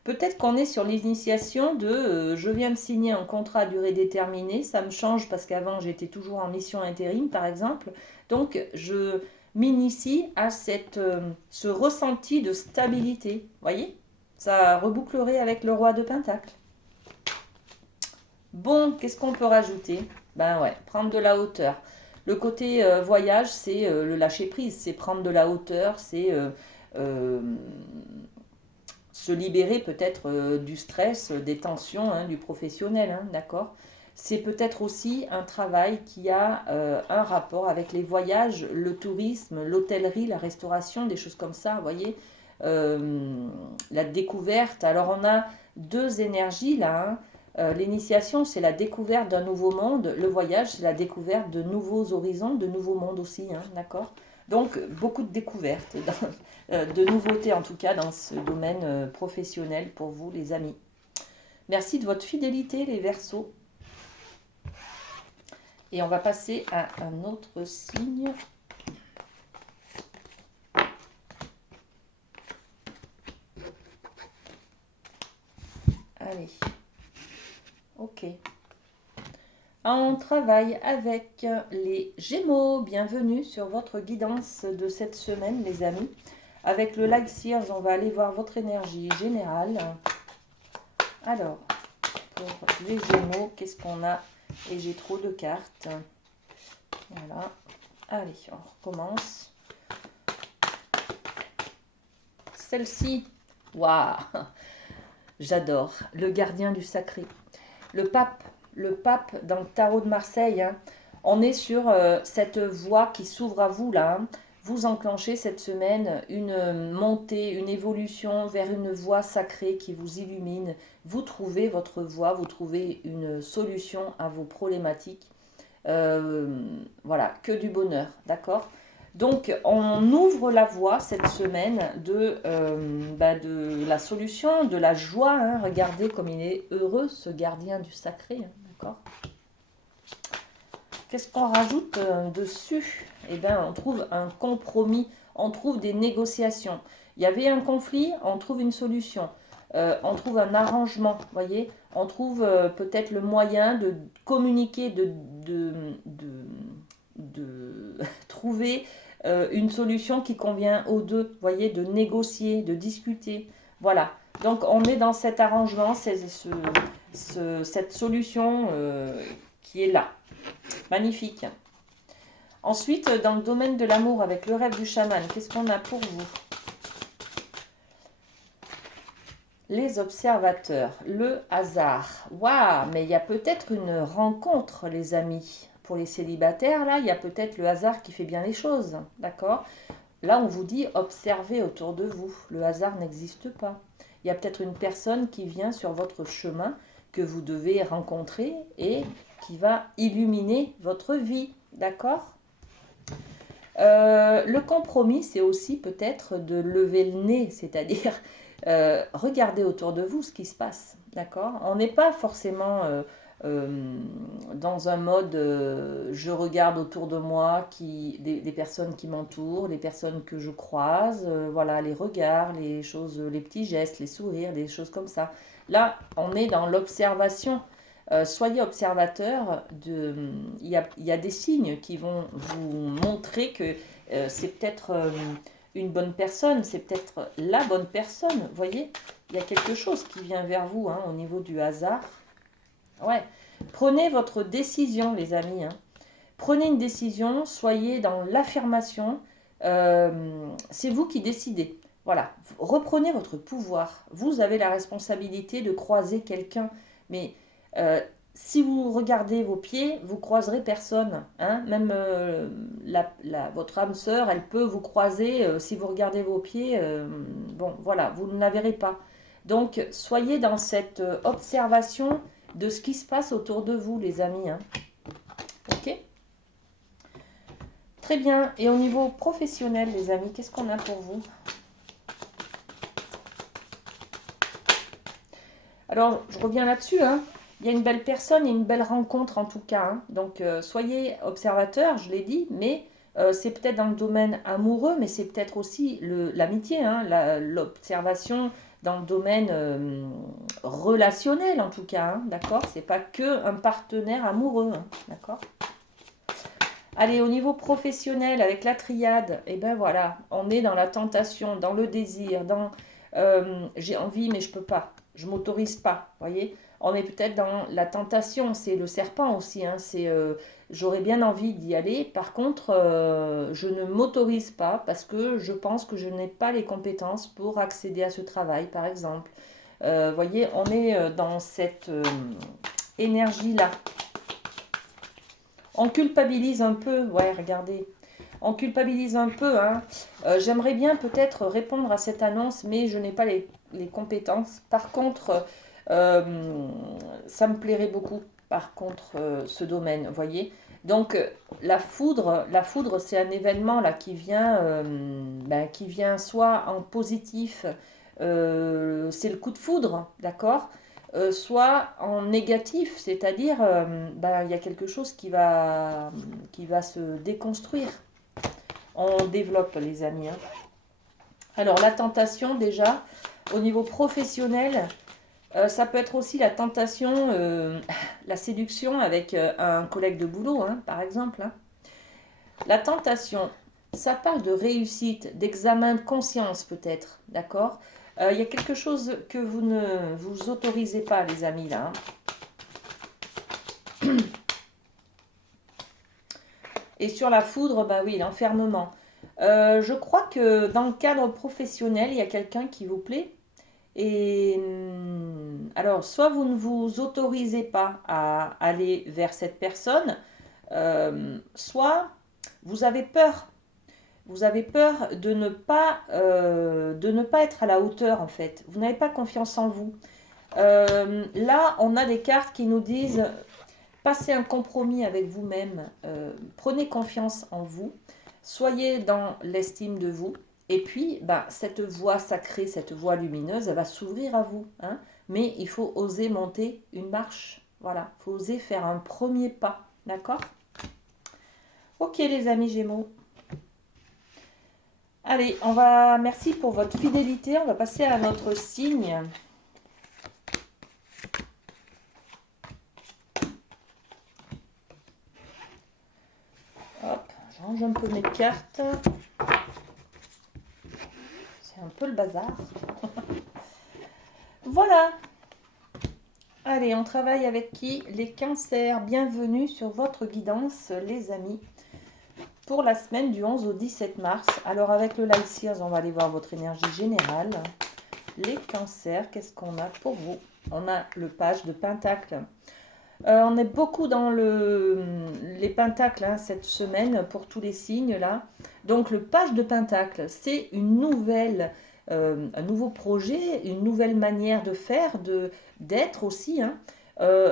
Peut-être qu'on est sur l'initiation de je viens de signer un contrat à durée déterminée, ça me change parce qu'avant j'étais toujours en mission intérim par exemple. Donc je m'initie à ce ressenti de stabilité. Voyez? Ça rebouclerait avec le roi de Pentacle. Bon, qu'est-ce qu'on peut rajouter? Ben ouais, prendre de la hauteur. Le côté voyage, c'est le lâcher prise, c'est prendre de la hauteur, c'est se libérer peut-être du stress, des tensions hein, du professionnel, hein, d'accord? C'est peut-être aussi un travail qui a un rapport avec les voyages, le tourisme, l'hôtellerie, la restauration, des choses comme ça, vous voyez, la découverte. Alors on a deux énergies là, hein. L'initiation, c'est la découverte d'un nouveau monde. Le voyage, c'est la découverte de nouveaux horizons, de nouveaux mondes aussi, hein, d'accord? Donc, beaucoup de découvertes, de nouveautés en tout cas dans ce domaine professionnel pour vous, les amis. Merci de votre fidélité, les Verseaux. Et on va passer à un autre signe. Allez. Ok. On travaille avec les Gémeaux. Bienvenue sur votre guidance de cette semaine, les amis. Avec le Light Sears, on va aller voir votre énergie générale. Alors, pour les Gémeaux, qu'est-ce qu'on a? Et j'ai trop de cartes. Voilà. Allez, on recommence. Celle-ci. Waouh! J'adore. Le gardien du sacré. Le pape dans le tarot de Marseille. Hein. On est sur cette voie qui s'ouvre à vous là. Hein. Vous enclenchez cette semaine une montée, une évolution vers une voie sacrée qui vous illumine. Vous trouvez votre voie, vous trouvez une solution à vos problématiques. Voilà, que du bonheur, d'accord? Donc, on ouvre la voie cette semaine de la solution, de la joie. Hein. Regardez comme il est heureux, ce gardien du sacré, hein, d'accord? Qu'est-ce qu'on rajoute dessus? Eh bien, on trouve un compromis, on trouve des négociations. Il y avait un conflit, on trouve une solution. On trouve un arrangement, voyez? On trouve peut-être le moyen de communiquer, de trouver une solution qui convient aux deux, voyez? De négocier, de discuter. Voilà. Donc, on est dans cet arrangement, cette solution qui est là. Magnifique. Ensuite, dans le domaine de l'amour, avec le rêve du chaman, qu'est-ce qu'on a pour vous? Les observateurs, le hasard. Waouh, mais il y a peut-être une rencontre, les amis. Pour les célibataires, là, il y a peut-être le hasard qui fait bien les choses. D'accord? Là, on vous dit observez autour de vous. Le hasard n'existe pas. Il y a peut-être une personne qui vient sur votre chemin que vous devez rencontrer et qui va illuminer votre vie. D'accord? Le compromis, c'est aussi peut-être de lever le nez, c'est-à-dire regarder autour de vous ce qui se passe. D'accord? On n'est pas forcément dans un mode je regarde autour de moi les personnes qui m'entourent, les personnes que je croise, voilà, les regards, les choses, les petits gestes, les sourires, des choses comme ça. Là, on est dans l'observation. Soyez observateur il y a des signes qui vont vous montrer que c'est peut-être une bonne personne, c'est peut-être la bonne personne, vous voyez? Il y a quelque chose qui vient vers vous hein, au niveau du hasard. Ouais. Prenez votre décision, les amis. Hein. Prenez une décision, soyez dans l'affirmation. C'est vous qui décidez. Voilà. Reprenez votre pouvoir. Vous avez la responsabilité de croiser quelqu'un. Mais si vous regardez vos pieds, vous croiserez personne. Hein. Même votre âme sœur, elle peut vous croiser. Si vous regardez vos pieds, bon, voilà, vous ne la verrez pas. Donc, soyez dans cette observation de ce qui se passe autour de vous, les amis. Hein. Ok? Très bien. Et au niveau professionnel, les amis, qu'est-ce qu'on a pour vous? Alors, je reviens là-dessus. Hein. Il y a une belle personne et une belle rencontre en tout cas. Hein. Donc, soyez observateurs, je l'ai dit, mais c'est peut-être dans le domaine amoureux, mais c'est peut-être aussi l'amitié, hein, l'observation dans le domaine relationnel en tout cas. Hein, d'accord? C'est pas que un partenaire amoureux. Hein, d'accord? Allez, au niveau professionnel, avec la triade, et ben voilà, on est dans la tentation, dans le désir, dans j'ai envie mais je peux pas, je m'autorise pas, voyez. On est peut-être dans la tentation, c'est le serpent aussi, hein, c'est j'aurais bien envie d'y aller, par contre je ne m'autorise pas parce que je pense que je n'ai pas les compétences pour accéder à ce travail, par exemple. Voyez, on est dans cette énergie-là. On culpabilise un peu, ouais, regardez. On culpabilise un peu. Hein. J'aimerais bien peut-être répondre à cette annonce, mais je n'ai pas les compétences. Par contre, ça me plairait beaucoup, par contre, ce domaine, vous voyez. Donc, la foudre, c'est un événement là, qui vient soit en positif, c'est le coup de foudre, d'accord? Soit en négatif, c'est-à-dire il y a quelque chose qui va se déconstruire. On développe les amis. Hein. Alors la tentation déjà, au niveau professionnel, ça peut être aussi la tentation, la séduction avec un collègue de boulot, hein, par exemple. Hein. La tentation, ça parle de réussite, d'examen de conscience peut-être, d'accord? Il y a quelque chose que vous ne vous autorisez pas, les amis, là. Hein. Et sur la foudre, bah oui, l'enfermement. Je crois que dans le cadre professionnel, il y a quelqu'un qui vous plaît. Et alors, soit vous ne vous autorisez pas à aller vers cette personne, soit vous avez peur. Vous avez peur de ne pas être à la hauteur, en fait. Vous n'avez pas confiance en vous. Là, on a des cartes qui nous disent passez un compromis avec vous-même, prenez confiance en vous, soyez dans l'estime de vous, et puis cette voie sacrée, cette voie lumineuse, elle va s'ouvrir à vous. Hein, mais il faut oser monter une marche. Voilà, il faut oser faire un premier pas. D'accord? Ok les amis Gémeaux. Allez, merci pour votre fidélité. On va passer à notre signe. Hop, je range un peu mes cartes. C'est un peu le bazar. Voilà. Allez, on travaille avec qui? Les cancers. Bienvenue sur votre guidance, les amis. Pour la semaine du 11 au 17 mars. Alors, avec le Light Seers, on va aller voir votre énergie générale. Les cancers, qu'est-ce qu'on a pour vous? On a le page de Pentacle. On est beaucoup dans les pentacles hein, cette semaine pour tous les signes là. Donc le page de Pentacle, c'est un nouveau projet, une nouvelle manière de faire, d'être aussi. Hein.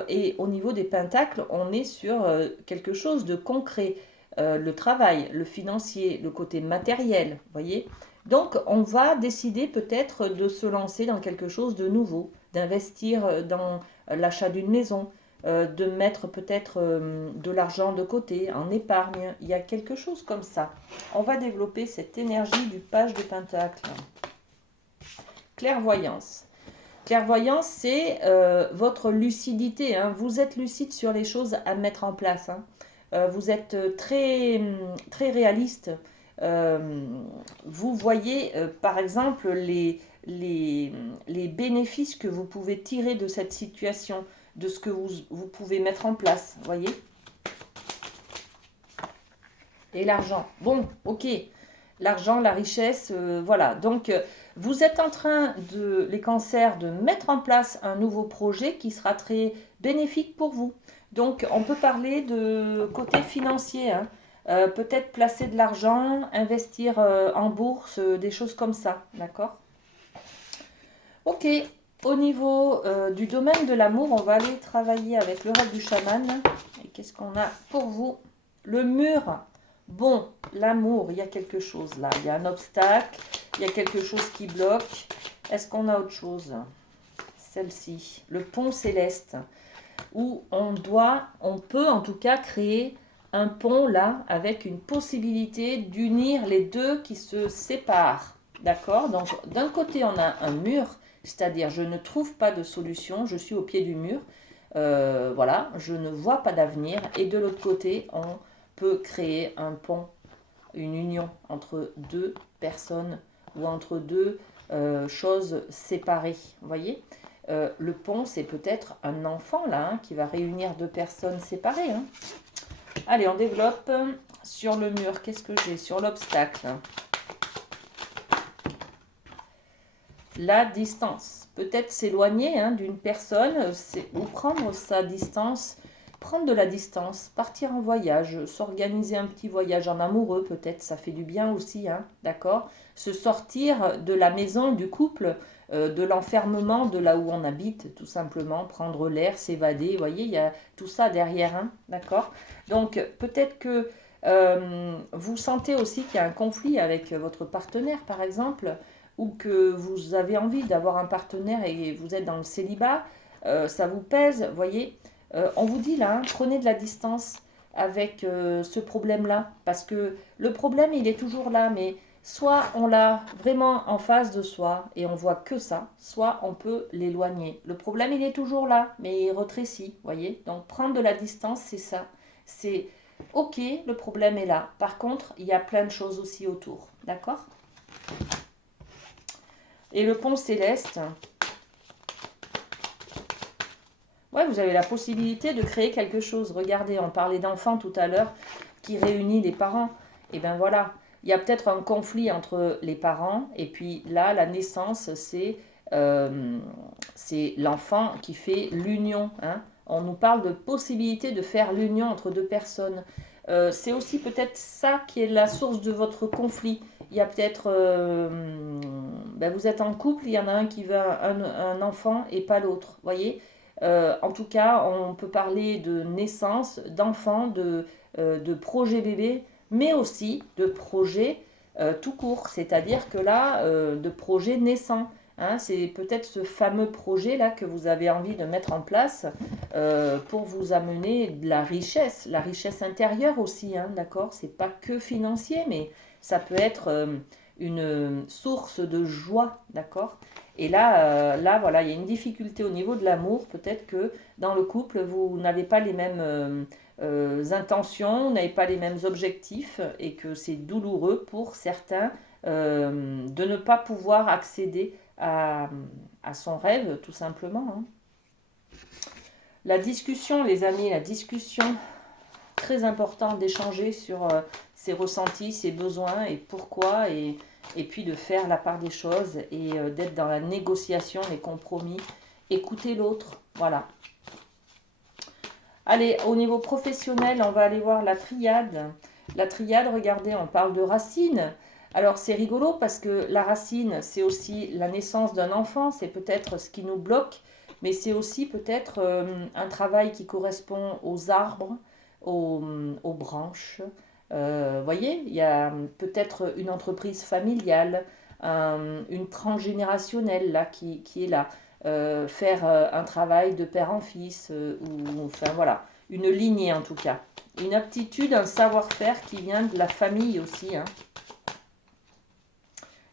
Et au niveau des pentacles, on est sur quelque chose de concret. Le travail, le financier, le côté matériel, voyez. Donc on va décider peut-être de se lancer dans quelque chose de nouveau, d'investir dans l'achat d'une maison, de mettre peut-être de l'argent de côté, en épargne. Il y a quelque chose comme ça. On va développer cette énergie du page de Pentacle. Clairvoyance. Clairvoyance, c'est votre lucidité. Hein. Vous êtes lucide sur les choses à mettre en place. Hein. Vous êtes très réaliste. Vous voyez, par exemple, les bénéfices que vous pouvez tirer de cette situation, de ce que vous pouvez mettre en place, voyez. Et l'argent. Bon, ok. L'argent, la richesse, voilà. Donc, vous êtes en train, les cancers, de mettre en place un nouveau projet qui sera très bénéfique pour vous. Donc, on peut parler de côté financier, hein. Peut-être placer de l'argent, investir en bourse, des choses comme ça, d'accord? Ok, au niveau du domaine de l'amour, on va aller travailler avec le rêve du chaman. Et qu'est-ce qu'on a pour vous? Le mur. Bon, l'amour, il y a quelque chose là. Il y a un obstacle, il y a quelque chose qui bloque. Est-ce qu'on a autre chose? Celle-ci, le pont céleste, où on peut en tout cas créer un pont là, avec une possibilité d'unir les deux qui se séparent. D'accord? Donc, d'un côté, on a un mur, c'est-à-dire je ne trouve pas de solution, je suis au pied du mur. Voilà, je ne vois pas d'avenir. Et de l'autre côté, on peut créer un pont, une union entre deux personnes ou entre deux choses séparées. Vous voyez? Le pont, c'est peut-être un enfant là, hein, qui va réunir deux personnes séparées. Hein. Allez, on développe sur le mur. Qu'est-ce que j'ai? Sur l'obstacle. La distance. Peut-être s'éloigner hein, d'une personne ou prendre sa distance, prendre de la distance, partir en voyage, s'organiser un petit voyage en amoureux, peut-être, ça fait du bien aussi, hein, d'accord? Se sortir de la maison, du couple, de l'enfermement, de là où on habite, tout simplement, prendre l'air, s'évader, vous voyez, il y a tout ça derrière, hein, d'accord? Donc, peut-être que vous sentez aussi qu'il y a un conflit avec votre partenaire, par exemple, ou que vous avez envie d'avoir un partenaire et vous êtes dans le célibat, ça vous pèse, vous voyez, on vous dit là, hein, prenez de la distance avec ce problème-là, parce que le problème, il est toujours là, mais soit on l'a vraiment en face de soi et on voit que ça, soit on peut l'éloigner. Le problème, il est toujours là, mais il rétrécit, voyez. Donc prendre de la distance, c'est ça. C'est ok, le problème est là. Par contre, il y a plein de choses aussi autour, d'accord? Et le pont céleste, ouais, vous avez la possibilité de créer quelque chose. Regardez, on parlait d'enfants tout à l'heure qui réunit les parents. Et bien voilà, il y a peut-être un conflit entre les parents. Et puis là, la naissance, c'est l'enfant qui fait l'union. Hein. On nous parle de possibilité de faire l'union entre deux personnes. C'est aussi peut-être ça qui est la source de votre conflit. Il y a peut-être, vous êtes en couple, il y en a un qui veut un enfant et pas l'autre, voyez. En tout cas, on peut parler de naissance, d'enfant, de projet bébé, mais aussi de projet tout court, c'est-à-dire que là, de projet naissant. Hein, c'est peut-être ce fameux projet-là que vous avez envie de mettre en place pour vous amener de la richesse intérieure aussi, hein, d'accord? C'est pas que financier, mais ça peut être une source de joie, d'accord? Et là, voilà, il y a une difficulté au niveau de l'amour. Peut-être que dans le couple, vous n'avez pas les mêmes intentions, n'avez pas les mêmes objectifs et que c'est douloureux pour certains de ne pas pouvoir accéder à, à son rêve, tout simplement. Hein. La discussion, les amis, la discussion, très important d'échanger sur ses ressentis, ses besoins et pourquoi, et puis de faire la part des choses et d'être dans la négociation, les compromis, écouter l'autre, voilà. Allez, au niveau professionnel, on va aller voir la triade. La triade, regardez, on parle de racines. Alors c'est rigolo parce que la racine, c'est aussi la naissance d'un enfant, c'est peut-être ce qui nous bloque, mais c'est aussi peut-être un travail qui correspond aux arbres, aux branches. Voyez, il y a peut-être une entreprise familiale, une transgénérationnelle là, qui est là. Faire un travail de père en fils, ou enfin voilà, une lignée en tout cas. Une aptitude, un savoir-faire qui vient de la famille aussi. Hein.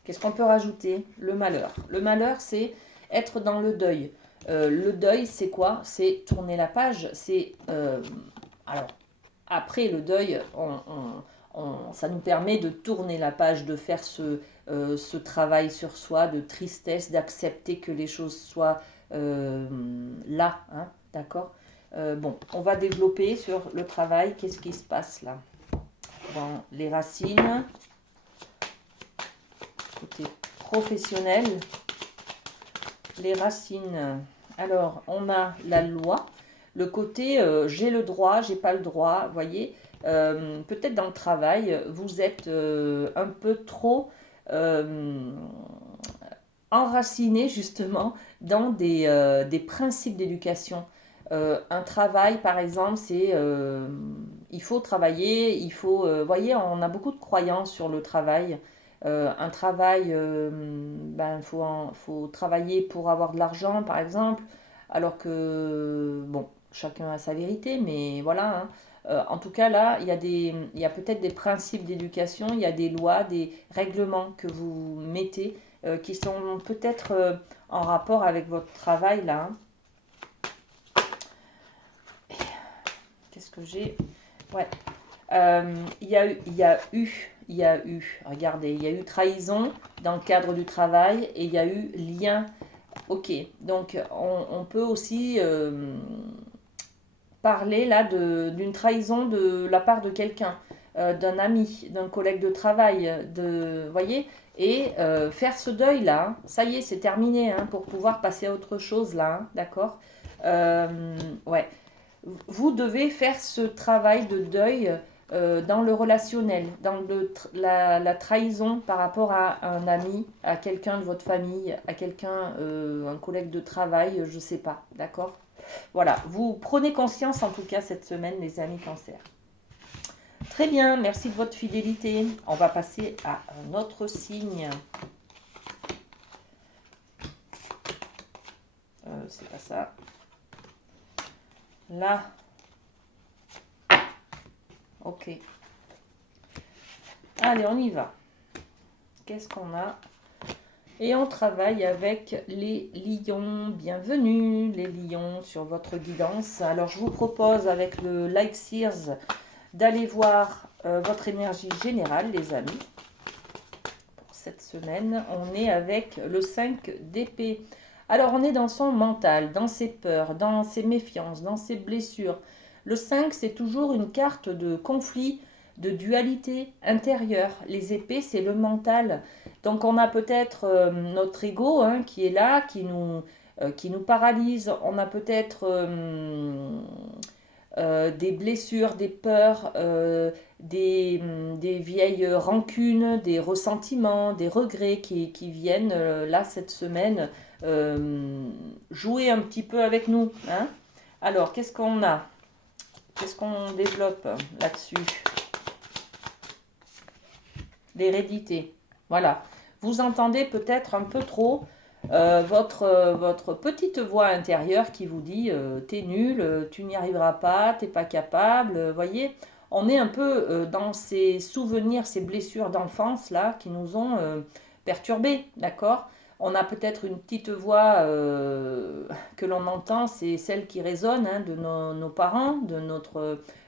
Qu'est-ce qu'on peut rajouter? Le malheur. Le malheur, c'est être dans le deuil. Le deuil, c'est quoi? C'est tourner la page. C'est alors après le deuil, ça nous permet de tourner la page, de faire ce travail sur soi, de tristesse, d'accepter que les choses soient là, hein, d'accord. Bon, on va développer sur le travail. Qu'est-ce qui se passe là? Dans les racines, côté professionnel, les racines. Alors, on a la loi, le côté j'ai le droit, j'ai pas le droit, vous voyez. Peut-être dans le travail, vous êtes un peu trop enraciné justement dans des principes d'éducation. Un travail, par exemple, c'est il faut travailler, il faut... voyez, on a beaucoup de croyances sur le travail. Un travail, ben, faut travailler pour avoir de l'argent, par exemple, alors que, bon, chacun a sa vérité, mais voilà. Hein. En tout cas, là, il y a peut-être des principes d'éducation, il y a des lois, des règlements que vous mettez qui sont peut-être en rapport avec votre travail, là. Hein. Qu'est-ce que j'ai? Ouais. Regardez, il y a eu trahison dans le cadre du travail et il y a eu lien. Ok, donc on peut aussi parler là d'une trahison de la part de quelqu'un, d'un ami, d'un collègue de travail, voyez, et faire ce deuil là. Hein. Ça y est, c'est terminé, hein, pour pouvoir passer à autre chose là, hein, d'accord. Ouais, vous devez faire ce travail de deuil dans le relationnel, dans la trahison par rapport à un ami, à quelqu'un de votre famille, à quelqu'un, un collègue de travail, je ne sais pas, d'accord. Voilà, vous prenez conscience en tout cas cette semaine, les amis cancer. Très bien, merci de votre fidélité. On va passer à un autre signe. C'est pas ça. Là. Ok. Allez, on y va. Qu'est-ce qu'on a? Et on travaille avec les lions. Bienvenue les lions sur votre guidance. Alors je vous propose avec le Light Seers d'aller voir votre énergie générale, les amis. Pour cette semaine, on est avec le 5 d'épée. Alors on est dans son mental, dans ses peurs, dans ses méfiances, dans ses blessures. Le 5, c'est toujours une carte de conflit, de dualité intérieure. Les épées, c'est le mental. Donc on a peut-être notre ego, hein, qui est là, qui nous paralyse. On a peut-être des blessures, des peurs, des vieilles rancunes, des ressentiments, des regrets qui viennent là cette semaine jouer un petit peu avec nous. Hein. Alors, qu'est-ce qu'on a? Qu'est-ce qu'on développe là-dessus? L'hérédité. Voilà. Vous entendez peut-être un peu trop votre petite voix intérieure qui vous dit t'es nul, tu n'y arriveras pas, t'es pas capable. Voyez, on est un peu dans ces souvenirs, ces blessures d'enfance là qui nous ont perturbés, d'accord? On a peut-être une petite voix que l'on entend, c'est celle qui résonne hein, de nos parents, de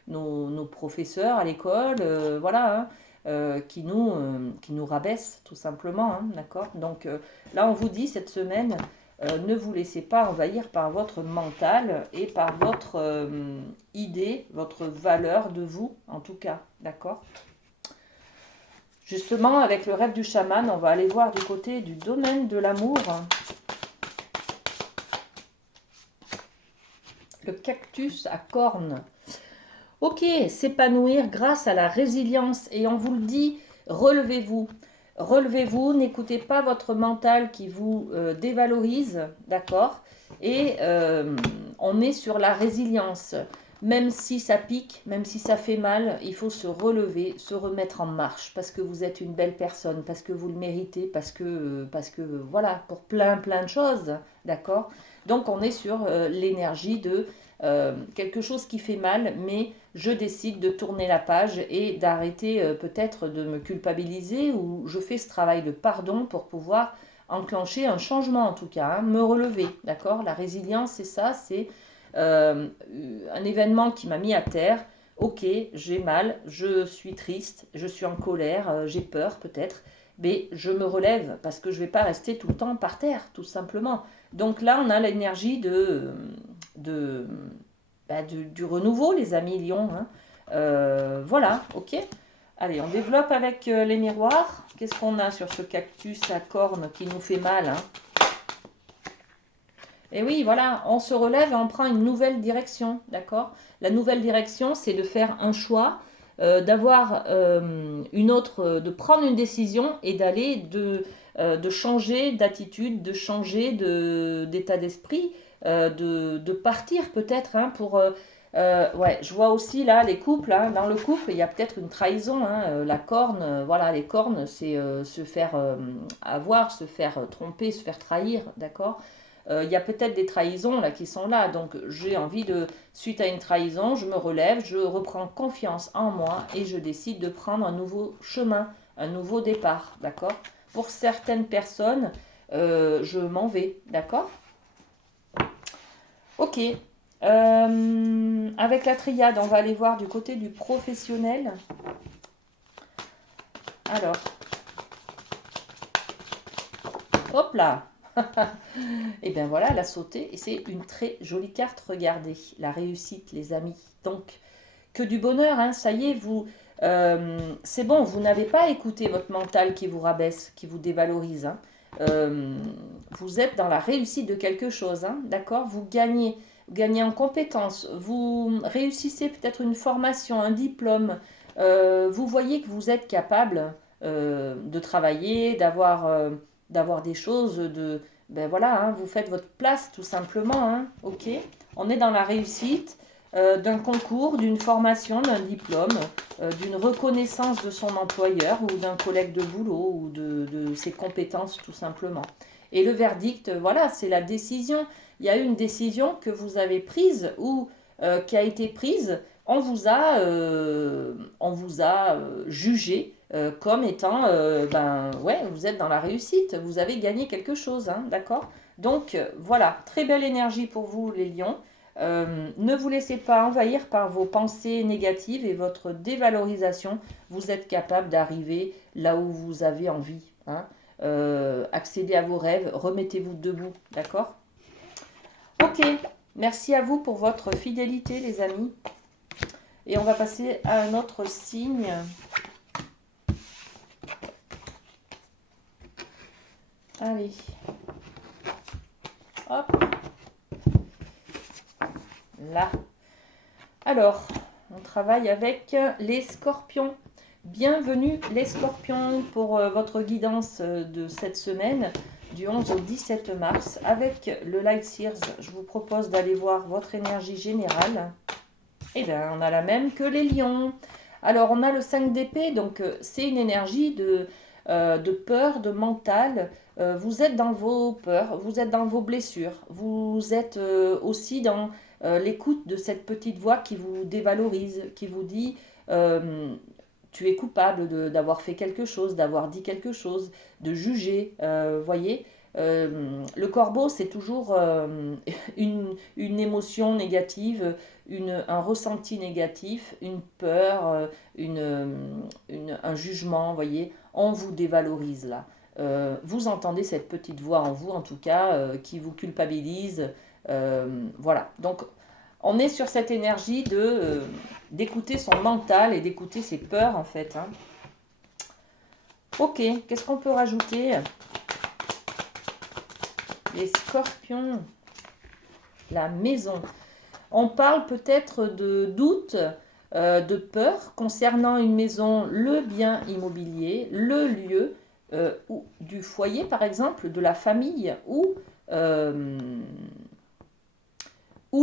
nos professeurs à l'école, voilà, hein, qui nous rabaissent tout simplement, hein, d'accord? Donc là, on vous dit cette semaine, ne vous laissez pas envahir par votre mental et par votre idée, votre valeur de vous, en tout cas, d'accord? Justement, avec le rêve du chaman, on va aller voir du côté du domaine de l'amour. Le cactus à cornes. Ok, s'épanouir grâce à la résilience. Et on vous le dit, relevez-vous. Relevez-vous, n'écoutez pas votre mental qui vous dévalorise, d'accord? Et on est sur la résilience. Même si ça pique, même si ça fait mal, il faut se relever, se remettre en marche, parce que vous êtes une belle personne, parce que vous le méritez, parce que voilà, pour plein de choses, d'accord? Donc on est sur l'énergie de quelque chose qui fait mal, mais je décide de tourner la page et d'arrêter peut-être de me culpabiliser, ou je fais ce travail de pardon pour pouvoir enclencher un changement en tout cas, hein, me relever, d'accord? La résilience, c'est ça, c'est euh, un événement qui m'a mis à terre. Ok, j'ai mal, je suis triste, je suis en colère, j'ai peur peut-être, mais je me relève parce que je ne vais pas rester tout le temps par terre, tout simplement. Donc là, on a l'énergie de, du renouveau, les amis lions, hein. Voilà, ok. Allez, on développe avec les miroirs. Qu'est-ce qu'on a sur ce cactus à cornes qui nous fait mal, hein? Et oui, voilà, on se relève et on prend une nouvelle direction, d'accord? La nouvelle direction, c'est de faire un choix, d'avoir de prendre une décision et de changer d'attitude, de changer d'état d'esprit, de partir peut-être hein, ouais, je vois aussi là les couples, hein, dans le couple, il y a peut-être une trahison, hein, la corne, voilà, les cornes, c'est se faire avoir, se faire tromper, se faire trahir, d'accord? Il y a peut-être des trahisons là qui sont là. Donc j'ai envie de, suite à une trahison, je me relève, je reprends confiance en moi et je décide de prendre un nouveau chemin, un nouveau départ, d'accord? Pour certaines personnes, je m'en vais, d'accord? Ok. Avec la triade, on va aller voir du côté du professionnel. Alors, hop là. Et bien voilà, elle a sauté et c'est une très jolie carte. Regardez, la réussite, les amis. Donc, que du bonheur, hein, ça y est, c'est bon, vous n'avez pas écouté votre mental qui vous rabaisse, qui vous dévalorise, hein. Euh, vous êtes dans la réussite de quelque chose, hein, d'accord? Vous gagnez en compétences, vous réussissez peut-être une formation, un diplôme. Vous voyez que vous êtes capable de travailler, d'avoir des choses, ben voilà, hein, vous faites votre place tout simplement, hein, ok? On est dans la réussite d'un concours, d'une formation, d'un diplôme, d'une reconnaissance de son employeur ou d'un collègue de boulot ou de ses compétences tout simplement. Et le verdict, voilà, c'est la décision. Il y a eu une décision que vous avez prise ou qui a été prise. On vous a jugé comme étant, ben ouais, vous êtes dans la réussite, vous avez gagné quelque chose, hein, d'accord? Donc voilà, très belle énergie pour vous les lions. Ne vous laissez pas envahir par vos pensées négatives et votre dévalorisation. Vous êtes capable d'arriver là où vous avez envie, hein. Accédez à vos rêves, remettez-vous debout, d'accord? Ok, merci à vous pour votre fidélité, les amis. Et on va passer à un autre signe. Allez. Hop. Là. Alors, on travaille avec les scorpions. Bienvenue les scorpions pour votre guidance de cette semaine du 11 au 17 mars. Avec le Light Sears, je vous propose d'aller voir votre énergie générale. Et bien, on a la même que les lions. Alors, on a le 5 d'épée, donc c'est une énergie de peur, de mental. Vous êtes dans vos peurs, vous êtes dans vos blessures, vous êtes aussi dans l'écoute de cette petite voix qui vous dévalorise, qui vous dit tu es coupable d'avoir fait quelque chose, d'avoir dit quelque chose, de juger, voyez. Le corbeau, c'est toujours une émotion négative, un ressenti négatif, une peur, un jugement, voyez. On vous dévalorise là. Vous entendez cette petite voix en vous, en tout cas, qui vous culpabilise. Voilà. Donc, on est sur cette énergie d'écouter son mental et d'écouter ses peurs, en fait. Hein. Ok, qu'est-ce qu'on peut rajouter? Les scorpions, la maison. On parle peut-être de doute, de peur concernant une maison, le bien immobilier, le lieu ou du foyer par exemple, de la famille ou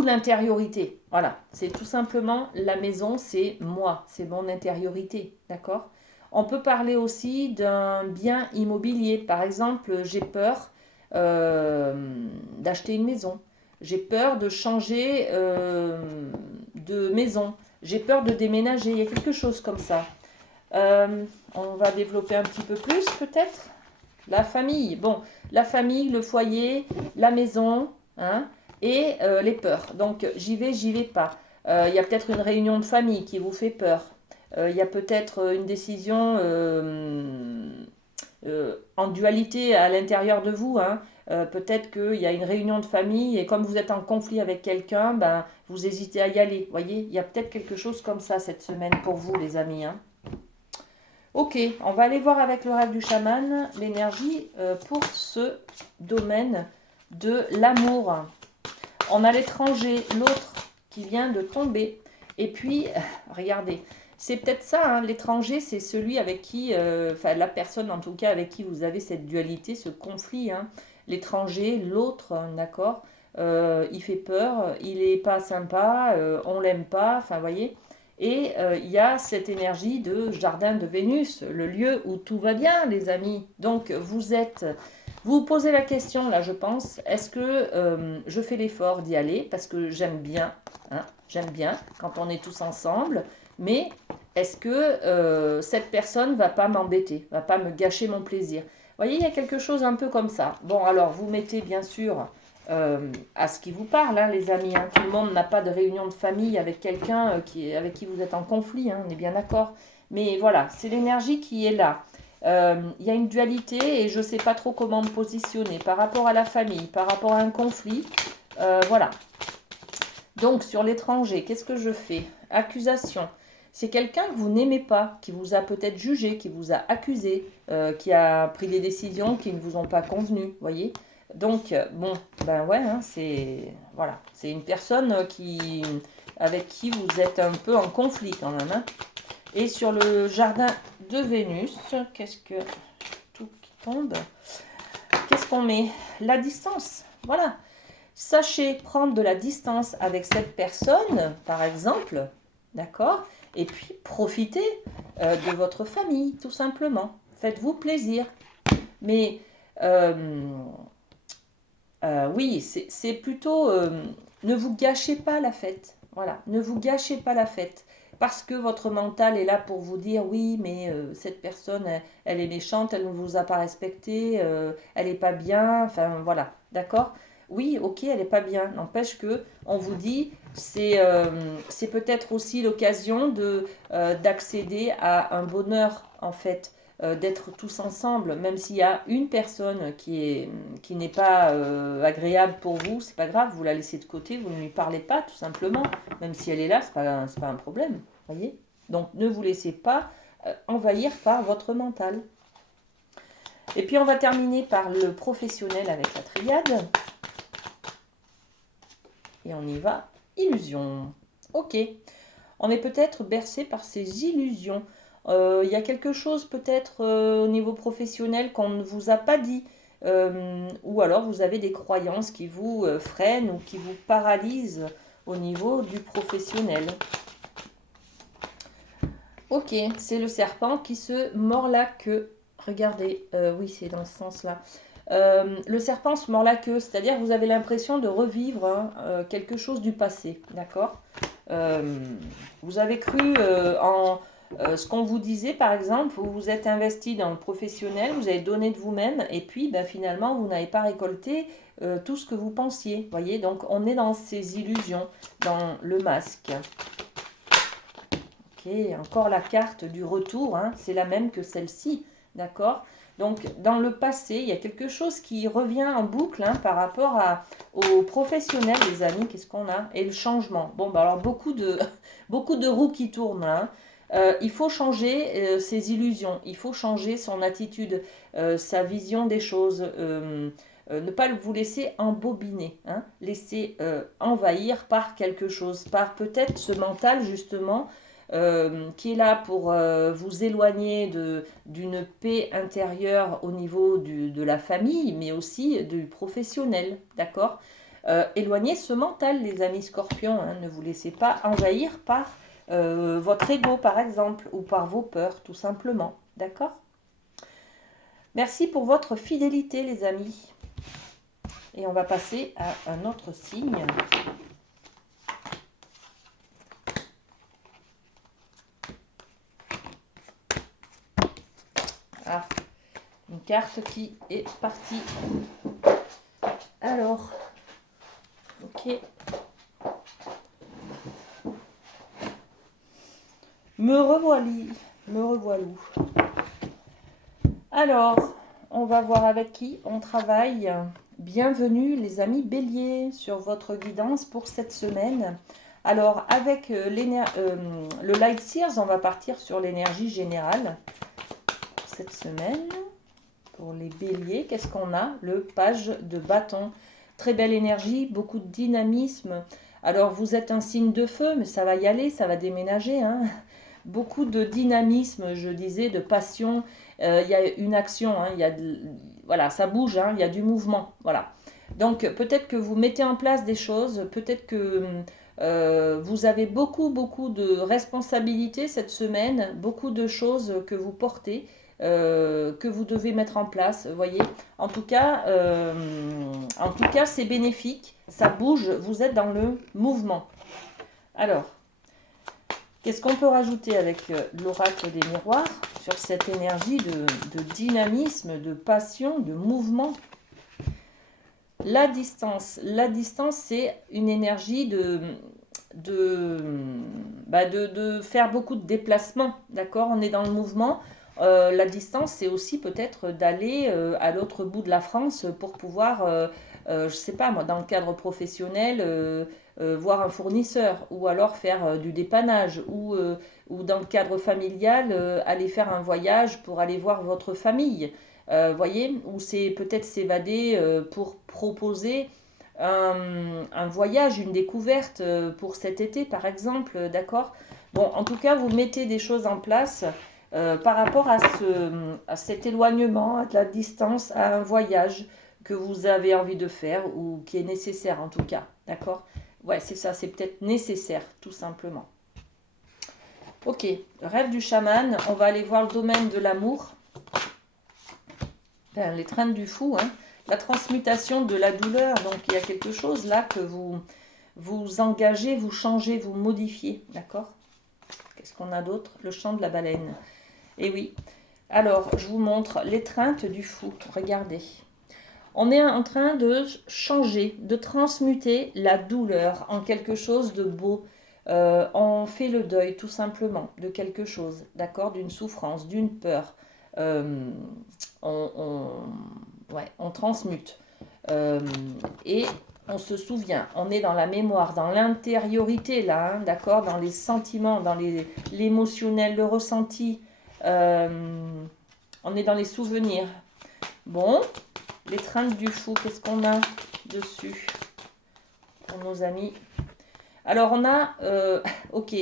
l'intériorité. Voilà, c'est tout simplement la maison, c'est moi, c'est mon intériorité, d'accord? On peut parler aussi d'un bien immobilier. Par exemple, j'ai peur d'acheter une maison. J'ai peur de changer de maison. J'ai peur de déménager. Il y a quelque chose comme ça. On va développer un petit peu plus peut-être. La famille. Bon, la famille, le foyer, la maison, hein, et les peurs. Donc, j'y vais pas. Il y a peut-être une réunion de famille qui vous fait peur. Il y a peut-être une décision en dualité à l'intérieur de vous. Hein. Peut-être qu'il y a une réunion de famille et comme vous êtes en conflit avec quelqu'un, ben, vous hésitez à y aller. Vous voyez, il y a peut-être quelque chose comme ça cette semaine pour vous, les amis. Hein. Ok, on va aller voir avec le rêve du chaman l'énergie pour ce domaine de l'amour. On a l'étranger, l'autre qui vient de tomber. Et puis, regardez, c'est peut-être ça, hein, l'étranger, c'est celui avec qui, enfin la personne en tout cas avec qui vous avez cette dualité, ce conflit. Hein. L'étranger, l'autre, d'accord, il fait peur, il n'est pas sympa, on l'aime pas, enfin, vous voyez. Et il y a cette énergie de jardin de Vénus, le lieu où tout va bien, les amis. Donc, vous posez la question, là, je pense, est-ce que je fais l'effort d'y aller? Parce que j'aime bien, hein, j'aime bien quand on est tous ensemble. Mais est-ce que cette personne va pas m'embêter, va pas me gâcher mon plaisir? Vous voyez, il y a quelque chose un peu comme ça. Bon, alors, vous mettez bien sûr à ce qui vous parle, hein, les amis. Hein. Tout le monde n'a pas de réunion de famille avec quelqu'un avec qui vous êtes en conflit, hein, on est bien d'accord. Mais voilà, c'est l'énergie qui est là. Il y a une dualité et je ne sais pas trop comment me positionner par rapport à la famille, par rapport à un conflit. Voilà. Donc, sur l'étranger, qu'est-ce que je fais? Accusation. C'est quelqu'un que vous n'aimez pas, qui vous a peut-être jugé, qui vous a accusé, qui a pris des décisions qui ne vous ont pas convenu, voyez. Donc, bon, ben ouais, hein, voilà, c'est une personne avec qui vous êtes un peu en conflit quand même. Hein. Et sur le jardin de Vénus, qu'est-ce que tout qui tombe? Qu'est-ce qu'on met? La distance, voilà. Sachez prendre de la distance avec cette personne, par exemple, d'accord? Et puis profitez de votre famille, tout simplement. Faites-vous plaisir. Mais oui, c'est plutôt ne vous gâchez pas la fête. Voilà, ne vous gâchez pas la fête. Parce que votre mental est là pour vous dire oui, mais cette personne, elle est méchante, elle ne vous a pas respecté, elle n'est pas bien, enfin voilà, d'accord? Oui, ok, elle n'est pas bien. N'empêche que on vous dit, c'est peut-être aussi l'occasion d'accéder à un bonheur en fait, d'être tous ensemble, même s'il y a une personne qui n'est pas agréable pour vous, c'est pas grave, vous la laissez de côté, vous ne lui parlez pas tout simplement, même si elle est là, c'est pas un problème, voyez. Donc ne vous laissez pas envahir par votre mental. Et puis on va terminer par le professionnel avec la triade. Et on y va, illusion. Ok, on est peut-être bercé par ces illusions. Il y a quelque chose peut-être au niveau professionnel qu'on ne vous a pas dit. Ou alors vous avez des croyances qui vous freinent ou qui vous paralysent au niveau du professionnel. Ok, c'est le serpent qui se mord la queue. regardez, oui, c'est dans ce sens-là. Le serpent se mord la queue, c'est-à-dire que vous avez l'impression de revivre hein, quelque chose du passé, d'accord. Euh, Vous avez cru en ce qu'on vous disait, par exemple, vous vous êtes investi dans le professionnel, vous avez donné de vous-même, et puis ben, finalement, vous n'avez pas récolté tout ce que vous pensiez, voyez. Donc, on est dans ces illusions, dans le masque. Ok, encore la carte du retour, hein, c'est la même que celle-ci, d'accord. Donc, dans le passé, il y a quelque chose qui revient en boucle hein, par rapport aux professionnels, les amis, qu'est-ce qu'on a? Et le changement. Bon, bah alors, beaucoup de roues qui tournent, hein. Il faut changer ses illusions, il faut changer son attitude, sa vision des choses, ne pas vous laisser embobiner, hein, laisser envahir par quelque chose, par peut-être ce mental justement qui est là pour vous éloigner d'une paix intérieure au niveau de la famille, mais aussi du professionnel, d'accord. Éloignez ce mental, les amis scorpions, hein, ne vous laissez pas envahir par votre ego, par exemple, ou par vos peurs, tout simplement, d'accord. Merci pour votre fidélité, les amis. Et on va passer à un autre signe. Ah, une carte qui est partie. Alors, ok. Me revoilà, me revoilou. Alors, on va voir avec qui on travaille. Bienvenue les amis béliers sur votre guidance pour cette semaine. Alors, avec le Light Sears, on va partir sur l'énergie générale pour cette semaine. Pour les béliers, qu'est-ce qu'on a? Le page de bâton. Très belle énergie, beaucoup de dynamisme. Alors, vous êtes un signe de feu, mais ça va y aller, ça va déménager, hein. Beaucoup de dynamisme, je disais, de passion. Il y a une action, hein, voilà, ça bouge, hein, il y a du mouvement. Voilà. Donc peut-être que vous mettez en place des choses, peut-être que vous avez beaucoup de responsabilités cette semaine, beaucoup de choses que vous portez, que vous devez mettre en place, voyez. En tout cas, c'est bénéfique, ça bouge, vous êtes dans le mouvement. Alors, qu'est-ce qu'on peut rajouter avec l'oracle des miroirs sur cette énergie de dynamisme, de passion, de mouvement? La distance, c'est une énergie de faire beaucoup de déplacements, d'accord. On est dans le mouvement. La distance, c'est aussi peut-être d'aller à l'autre bout de la France pour pouvoir, je ne sais pas moi, dans le cadre professionnel, voir un fournisseur, ou alors faire du dépannage, ou dans le cadre familial, aller faire un voyage pour aller voir votre famille. Voyez, ou c'est peut-être s'évader pour proposer un voyage, une découverte pour cet été, par exemple, d'accord. Bon, en tout cas, vous mettez des choses en place par rapport à cet éloignement, à de la distance, à un voyage que vous avez envie de faire ou qui est nécessaire en tout cas, d'accord. Ouais, c'est ça, c'est peut-être nécessaire, tout simplement. Ok, rêve du chaman, on va aller voir le domaine de l'amour. Les trains du fou, hein. La transmutation de la douleur, donc il y a quelque chose là que vous engagez, vous changez, vous modifiez, d'accord. Qu'est-ce qu'on a d'autre? Le chant de la baleine. Et oui, alors je vous montre l'étreinte du fou, regardez. On est en train de changer, de transmuter la douleur en quelque chose de beau. On fait le deuil tout simplement de quelque chose, d'accord, d'une souffrance, d'une peur. Euh, on transmute. Et on se souvient, on est dans la mémoire, dans l'intériorité là, hein, d'accord, dans les sentiments, dans l'émotionnel, le ressenti. On est dans les souvenirs. Bon, l'étreinte du fou, qu'est-ce qu'on a dessus pour nos amis? Alors on a, ok,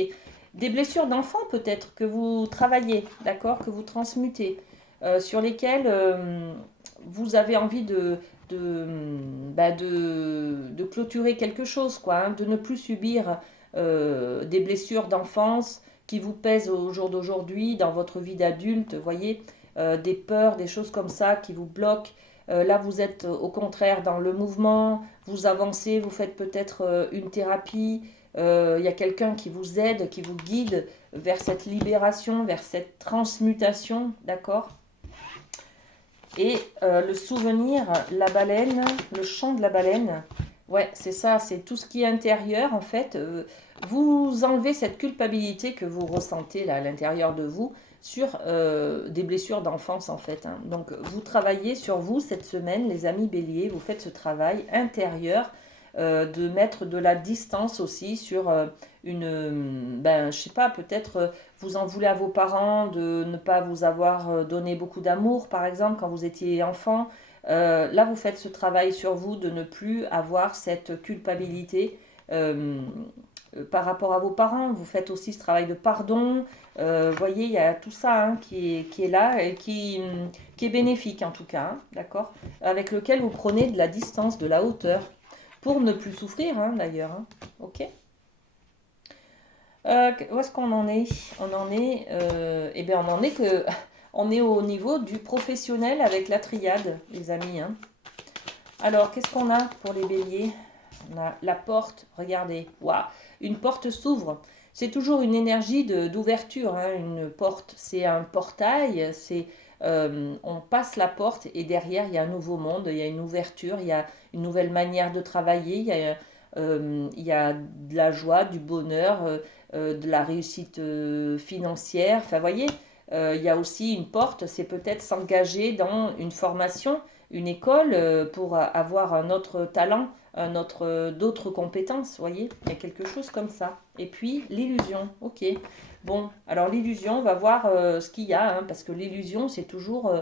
des blessures d'enfants peut-être que vous travaillez, d'accord, que vous transmutez, sur lesquelles vous avez envie de clôturer quelque chose, quoi, hein, de ne plus subir des blessures d'enfance qui vous pèsent au jour d'aujourd'hui dans votre vie d'adulte, voyez. des peurs, des choses comme ça qui vous bloquent. Là, vous êtes au contraire dans le mouvement, vous avancez, vous faites peut-être une thérapie, il y a quelqu'un qui vous aide, qui vous guide vers cette libération, vers cette transmutation, d'accord? Et le souvenir, la baleine, le chant de la baleine, ouais, c'est ça, c'est tout ce qui est intérieur en fait. Vous enlevez cette culpabilité que vous ressentez là à l'intérieur de vous sur des blessures d'enfance en fait, hein. Donc vous travaillez sur vous cette semaine, les amis béliers, vous faites ce travail intérieur de mettre de la distance aussi sur ben je sais pas, peut-être vous en voulez à vos parents de ne pas vous avoir donné beaucoup d'amour, par exemple, quand vous étiez enfant. Là, vous faites ce travail sur vous de ne plus avoir cette culpabilité par rapport à vos parents. Vous faites aussi ce travail de pardon. Voyez, il y a tout ça hein, qui est là et qui est bénéfique en tout cas, hein, d'accord? Avec lequel vous prenez de la distance, de la hauteur, pour ne plus souffrir hein, d'ailleurs. Hein, ok? Où est-ce qu'on en est? On en est, eh bien, on en est que, on est au niveau du professionnel avec la triade, les amis. Hein. Alors, qu'est-ce qu'on a pour les béliers? On a la porte, regardez, waouh, une porte s'ouvre. C'est toujours une énergie d'ouverture, hein, une porte. C'est un portail, on passe la porte et derrière, il y a un nouveau monde, il y a une ouverture, il y a une nouvelle manière de travailler, il y a de la joie, du bonheur, de la réussite financière. Enfin, vous voyez, il y a aussi une porte, c'est peut-être s'engager dans une formation, une école pour avoir un autre talent, d'autres compétences, vous voyez, il y a quelque chose comme ça. Et puis l'illusion, ok. Bon, alors l'illusion, on va voir ce qu'il y a, hein, parce que l'illusion, c'est toujours...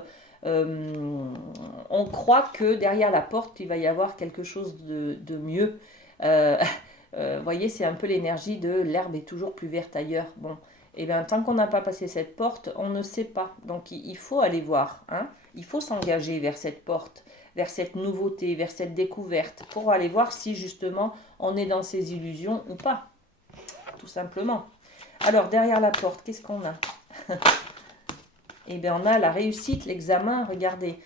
on croit que derrière la porte, il va y avoir quelque chose de mieux. Euh, voyez, c'est un peu l'énergie de l'herbe est toujours plus verte ailleurs. Bon, et bien tant qu'on n'a pas passé cette porte, on ne sait pas. Donc il faut aller voir, hein. Il faut s'engager vers cette porte, vers cette nouveauté, vers cette découverte, pour aller voir si justement on est dans ces illusions ou pas, tout simplement. Alors derrière la porte, qu'est-ce qu'on a? Eh bien on a la réussite, l'examen, regardez.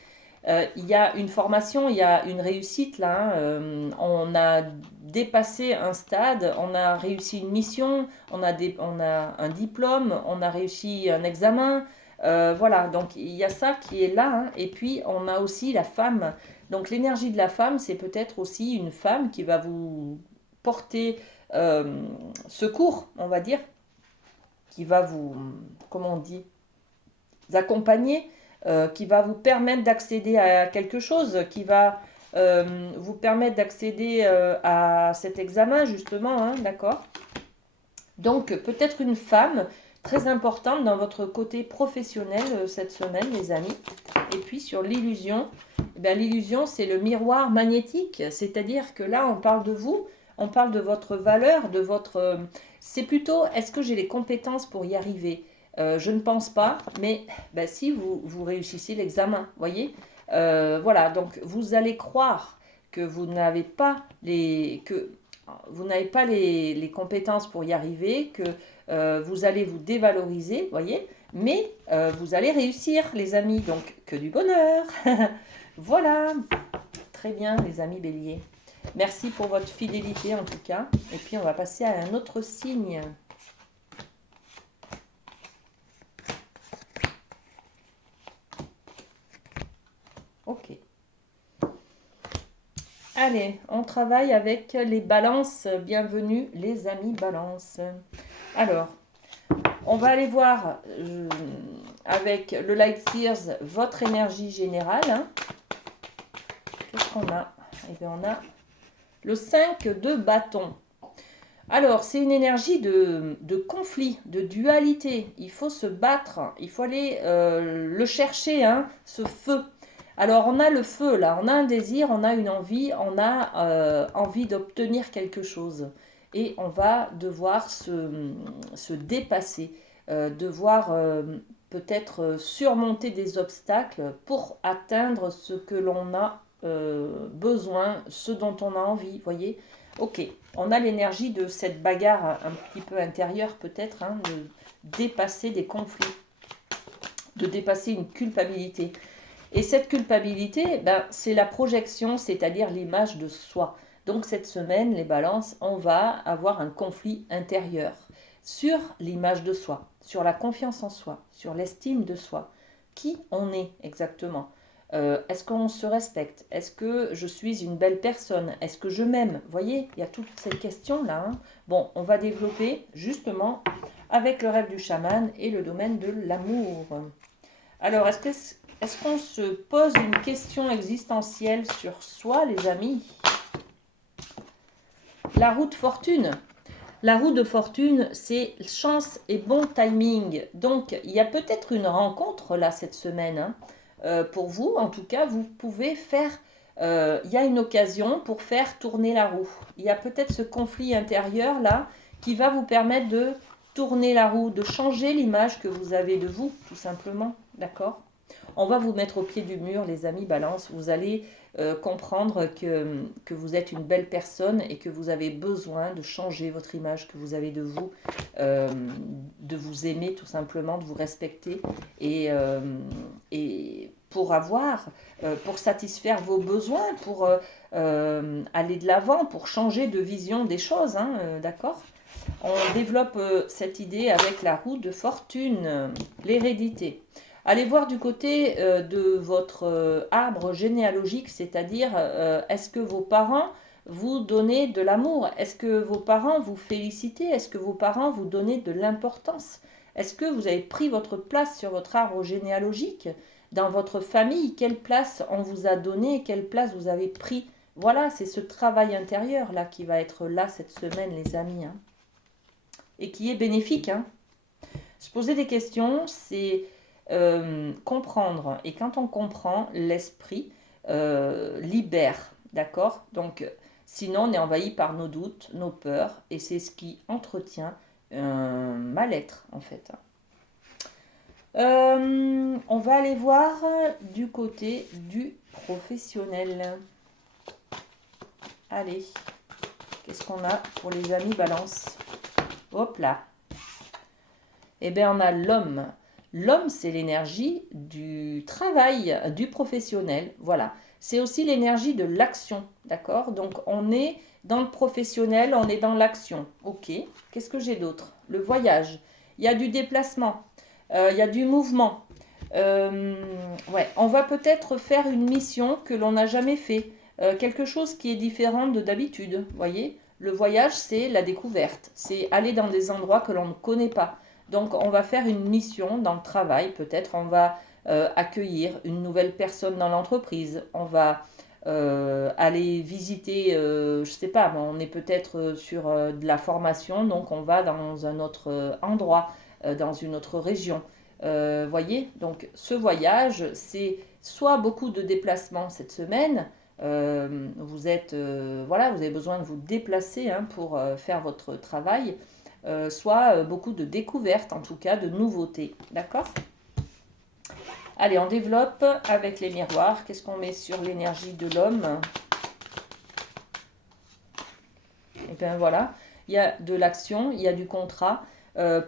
Il y a une formation, il y a une réussite là. Hein. On a dépassé un stade, on a réussi une mission, on a un diplôme, on a réussi un examen. Voilà, donc il y a ça qui est là. Hein. Et puis on a aussi la femme. Donc l'énergie de la femme, c'est peut-être aussi une femme qui va vous porter secours, on va dire, qui va vous, comment on dit, accompagner, qui va vous permettre d'accéder à quelque chose, qui va vous permettre d'accéder à cet examen, justement, hein, d'accord? Donc, peut-être une femme très importante dans votre côté professionnel cette semaine, les amis. Et puis, sur l'illusion, eh bien, l'illusion, c'est le miroir magnétique, c'est-à-dire que là, on parle de vous, on parle de votre valeur, de votre... c'est plutôt, est-ce que j'ai les compétences pour y arriver? Je ne pense pas, mais ben, si vous réussissez l'examen, voyez, voilà, donc vous allez croire que vous n'avez pas les compétences pour y arriver, que vous allez vous dévaloriser, voyez, mais vous allez réussir, les amis, donc que du bonheur. Voilà, très bien, les amis béliers. Merci pour votre fidélité en tout cas, et puis on va passer à un autre signe. Ok. Allez, on travaille avec les balances. Bienvenue les amis balances. Alors, on va aller voir avec le Light Sears votre énergie générale. Hein. Qu'est-ce qu'on a? Eh bien, on a le 5 de bâton. Alors, c'est une énergie de conflit, de dualité. Il faut se battre, il faut aller le chercher, hein, ce feu. Alors, on a le feu, là, on a un désir, on a une envie, on a envie d'obtenir quelque chose. Et on va devoir se dépasser, devoir peut-être surmonter des obstacles pour atteindre ce que l'on a besoin, ce dont on a envie, voyez. Ok, on a l'énergie de cette bagarre un petit peu intérieure peut-être, hein, de dépasser des conflits. de dépasser une culpabilité. Et cette culpabilité, ben, c'est la projection, c'est-à-dire l'image de soi. Donc cette semaine, les balances, on va avoir un conflit intérieur sur l'image de soi, sur la confiance en soi, sur l'estime de soi. Qui on est exactement? Est-ce qu'on se respecte? Est-ce que je suis une belle personne? Est-ce que je m'aime? Vous voyez, il y a toutes ces questions-là. Hein. Bon, on va développer justement avec le rêve du chaman et le domaine de l'amour. Alors, est-ce qu'on se pose une question existentielle sur soi, les amis? La roue de fortune. La roue de fortune, c'est chance et bon timing. Donc, il y a peut-être une rencontre là cette semaine. Hein. Pour vous, en tout cas, vous pouvez faire... il y a une occasion pour faire tourner la roue. Il y a peut-être ce conflit intérieur là qui va vous permettre de tourner la roue, de changer l'image que vous avez de vous, tout simplement. D'accord? On va vous mettre au pied du mur, les amis Balance. Vous allez comprendre que vous êtes une belle personne et que vous avez besoin de changer votre image que vous avez de vous aimer tout simplement, de vous respecter et pour satisfaire vos besoins, pour aller de l'avant, pour changer de vision des choses, hein, d'accord? On développe cette idée avec la roue de fortune, l'hérédité. Allez voir du côté de votre arbre généalogique, c'est-à-dire est-ce que vos parents vous donnaient de l'amour? Est-ce que vos parents vous félicitaient? Est-ce que vos parents vous donnaient de l'importance? Est-ce que vous avez pris votre place sur votre arbre généalogique? Dans votre famille, quelle place on vous a donné? Quelle place vous avez pris? Voilà, c'est ce travail intérieur là qui va être là cette semaine, les amis. Hein. Et qui est bénéfique. Hein. Se poser des questions, c'est comprendre. Et quand on comprend, l'esprit libère. D'accord? Donc, sinon, on est envahi par nos doutes, nos peurs. Et c'est ce qui entretient un mal-être, en fait. On va aller voir du côté du professionnel. Allez, qu'est-ce qu'on a pour les amis Balance? Hop là. Eh bien, on a l'homme. L'homme, c'est l'énergie du travail, du professionnel. Voilà. C'est aussi l'énergie de l'action. D'accord? Donc, on est dans le professionnel, on est dans l'action. Ok. Qu'est-ce que j'ai d'autre? Le voyage. Il y a du déplacement. Il y a du mouvement. Ouais. On va peut-être faire une mission que l'on n'a jamais fait. Quelque chose qui est différent de d'habitude. Vous voyez? Le voyage, c'est la découverte. C'est aller dans des endroits que l'on ne connaît pas. Donc, on va faire une mission dans le travail. Peut-être on va accueillir une nouvelle personne dans l'entreprise. On va aller visiter, je ne sais pas, on est peut-être sur de la formation, donc on va dans un autre endroit, dans une autre région. Voyez, donc ce voyage, c'est soit beaucoup de déplacements cette semaine. Voilà, vous avez besoin de vous déplacer hein, pour faire votre travail. Soit beaucoup de découvertes, en tout cas de nouveautés. D'accord? Allez, on développe avec les miroirs. Qu'est-ce qu'on met sur l'énergie de l'homme? Et bien voilà, il y a de l'action, il y a du contrat.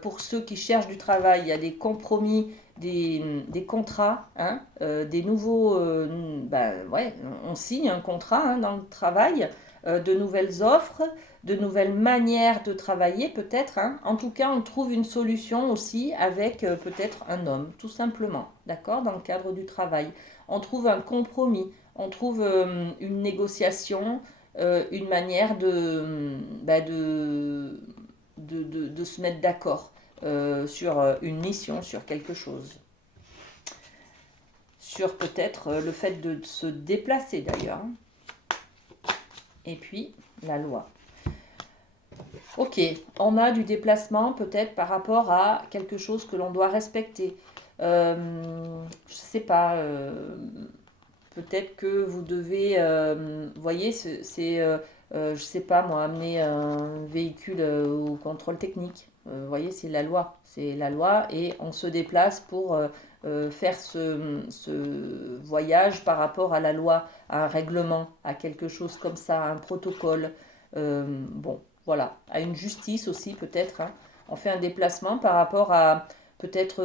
Pour ceux qui cherchent du travail, il y a des compromis, des contrats, hein, des nouveaux... ouais, on signe un contrat hein, dans le travail, de nouvelles offres, de nouvelles manières de travailler peut-être. Hein. En tout cas, on trouve une solution aussi avec peut-être un homme, tout simplement, d'accord, dans le cadre du travail. On trouve un compromis, on trouve une négociation, une manière de se mettre d'accord sur une mission, sur quelque chose. Sur peut-être le fait de se déplacer d'ailleurs. Et puis, la loi. Ok, on a du déplacement peut-être par rapport à quelque chose que l'on doit respecter. Je sais pas, peut-être que vous devez, vous voyez, je sais pas moi, amener un véhicule au contrôle technique. Vous voyez, c'est la loi. C'est la loi et on se déplace pour faire ce voyage par rapport à la loi, à un règlement, à quelque chose comme ça, à un protocole. Bon, voilà, à une justice aussi peut-être. Hein. On fait un déplacement par rapport à, peut-être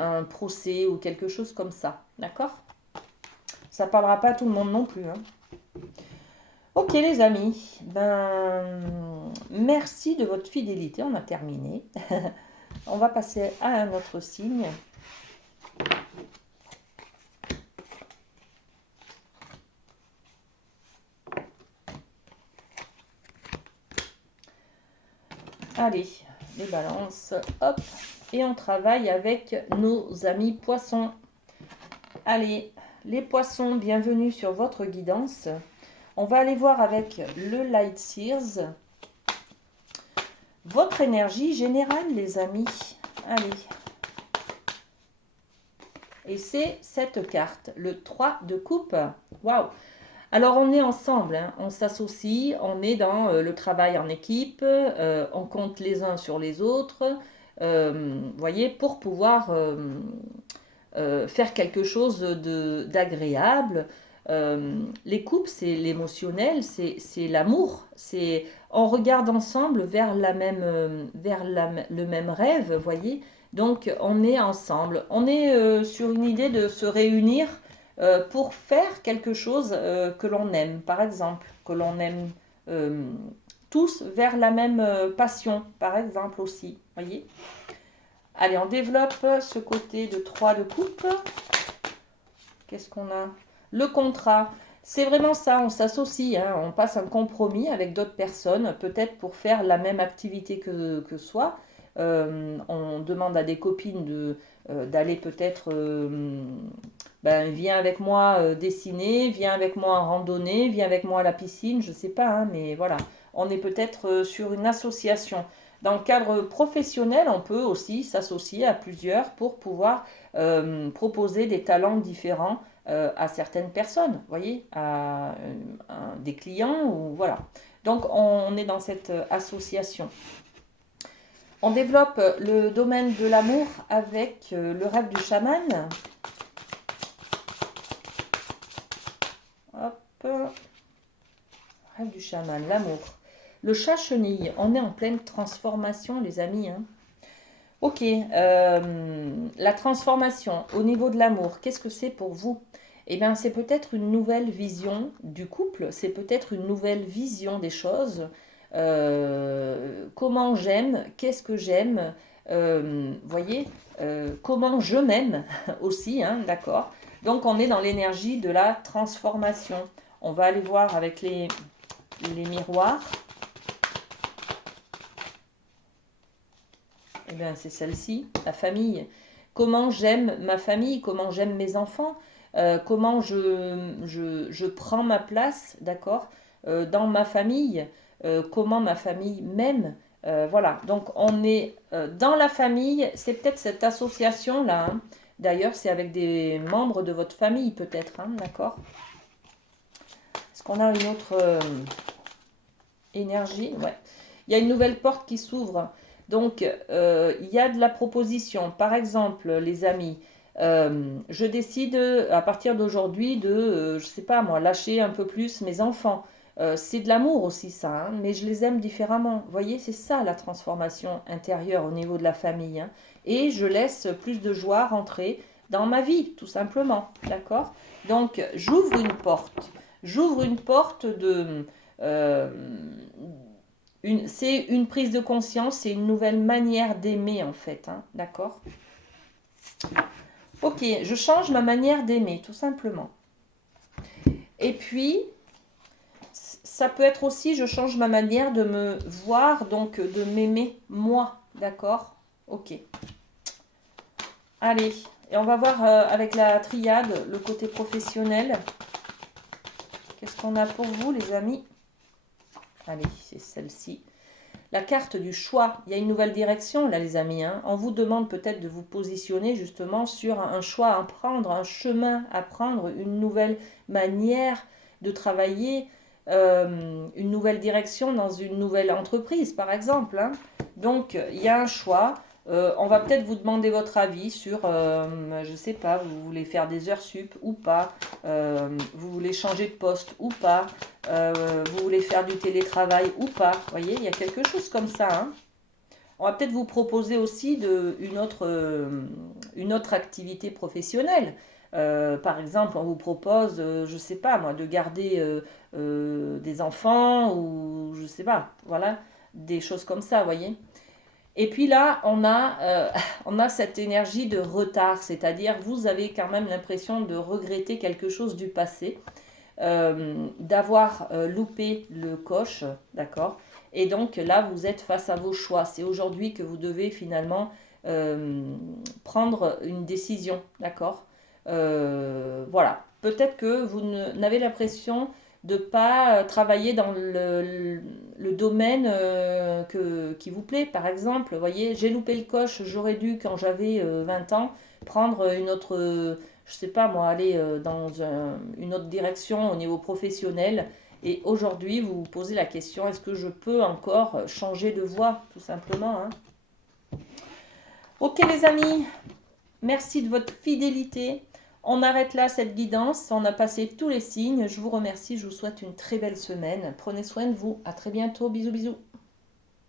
un procès ou quelque chose comme ça. D'accord? Ça parlera pas à tout le monde non plus, hein. Ok les amis, ben merci de votre fidélité, on a terminé. On va passer à un autre signe. Allez, les balances, hop, et on travaille avec nos amis poissons. Allez, les poissons, bienvenue sur votre guidance. On va aller voir avec le Light Seers votre énergie générale, les amis. Allez. Et c'est cette carte, le 3 de coupe. Waouh! Alors, on est ensemble, hein, on s'associe, on est dans le travail en équipe, on compte les uns sur les autres, voyez, pour pouvoir faire quelque chose d'agréable. Les couples, c'est l'émotionnel, c'est l'amour, c'est on regarde ensemble vers le même rêve, voyez. Donc on est ensemble, on est sur une idée de se réunir pour faire quelque chose que l'on aime, par exemple, que l'on aime tous vers la même passion, par exemple aussi, voyez. Allez, on développe ce côté de 3 de coupe. Qu'est-ce qu'on a? Le contrat. C'est vraiment ça, on s'associe, hein, on passe un compromis avec d'autres personnes, peut-être pour faire la même activité que soi. On demande à des copines d'aller peut-être, ben, viens avec moi dessiner, viens avec moi en randonnée, viens avec moi à la piscine, je ne sais pas, hein, mais voilà. On est peut-être sur une association. Dans le cadre professionnel, on peut aussi s'associer à plusieurs pour pouvoir proposer des talents différents à certaines personnes, voyez, à des clients ou voilà. Donc on est dans cette association. On développe le domaine de l'amour avec le rêve du chaman. Hop, rêve du chaman, l'amour. Le chat chenille, on est en pleine transformation les amis, hein. Ok, la transformation au niveau de l'amour, qu'est-ce que c'est pour vous? Eh bien, c'est peut-être une nouvelle vision du couple, c'est peut-être une nouvelle vision des choses. Comment j'aime, qu'est-ce que j'aime, voyez, comment je m'aime aussi, hein, d'accord? Donc, on est dans l'énergie de la transformation. On va aller voir avec les miroirs. Eh bien, c'est celle-ci, la famille. Comment j'aime ma famille, comment j'aime mes enfants, comment je prends ma place, d'accord, dans ma famille, comment ma famille m'aime. Voilà, donc on est dans la famille, c'est peut-être cette association-là, hein. D'ailleurs, c'est avec des membres de votre famille, peut-être, hein, d'accord. Est-ce qu'on a une autre énergie? Ouais. Il y a une nouvelle porte qui s'ouvre. Donc, il y a de la proposition. Par exemple, les amis, je décide à partir d'aujourd'hui de, je sais pas moi, lâcher un peu plus mes enfants. C'est de l'amour aussi ça, hein, mais je les aime différemment. Vous voyez, c'est ça la transformation intérieure au niveau de la famille, hein. Et je laisse plus de joie rentrer dans ma vie, tout simplement. D'accord? Donc, j'ouvre une porte. J'ouvre une porte de... euh, c'est une prise de conscience, c'est une nouvelle manière d'aimer en fait, hein, d'accord? Ok, je change ma manière d'aimer, tout simplement. Et puis, ça peut être aussi, je change ma manière de me voir, donc de m'aimer moi, d'accord? Ok. Allez, et on va voir avec la triade, le côté professionnel. Qu'est-ce qu'on a pour vous les amis? Allez, c'est celle-ci. La carte du choix, il y a une nouvelle direction là les amis, hein. On vous demande peut-être de vous positionner justement sur un choix à prendre, un chemin à prendre, une nouvelle manière de travailler, une nouvelle direction dans une nouvelle entreprise par exemple, hein. Donc il y a un choix. On va peut-être vous demander votre avis sur, je ne sais pas, vous voulez faire des heures sup ou pas, vous voulez changer de poste ou pas, vous voulez faire du télétravail ou pas. Vous voyez, il y a quelque chose comme ça, hein. On va peut-être vous proposer aussi une autre activité professionnelle. Par exemple, on vous propose, je ne sais pas moi, de garder des enfants ou je ne sais pas, voilà, des choses comme ça, vous voyez. Et puis là, on a cette énergie de retard, c'est-à-dire vous avez quand même l'impression de regretter quelque chose du passé, d'avoir loupé le coche, d'accord? Et donc là, vous êtes face à vos choix. C'est aujourd'hui que vous devez finalement euh, prendre une décision, d'accord? Voilà. Peut-être que vous n'avez l'impression de ne pas travailler dans le domaine qui vous plaît. Par exemple, vous voyez, j'ai loupé le coche, j'aurais dû, quand j'avais 20 ans, prendre une autre, je sais pas moi, aller dans une autre direction au niveau professionnel. Et aujourd'hui, vous vous posez la question, est-ce que je peux encore changer de voie, tout simplement, hein. Ok les amis, merci de votre fidélité. On arrête là cette guidance. On a passé tous les signes. Je vous remercie. Je vous souhaite une très belle semaine. Prenez soin de vous. À très bientôt. Bisous, bisous.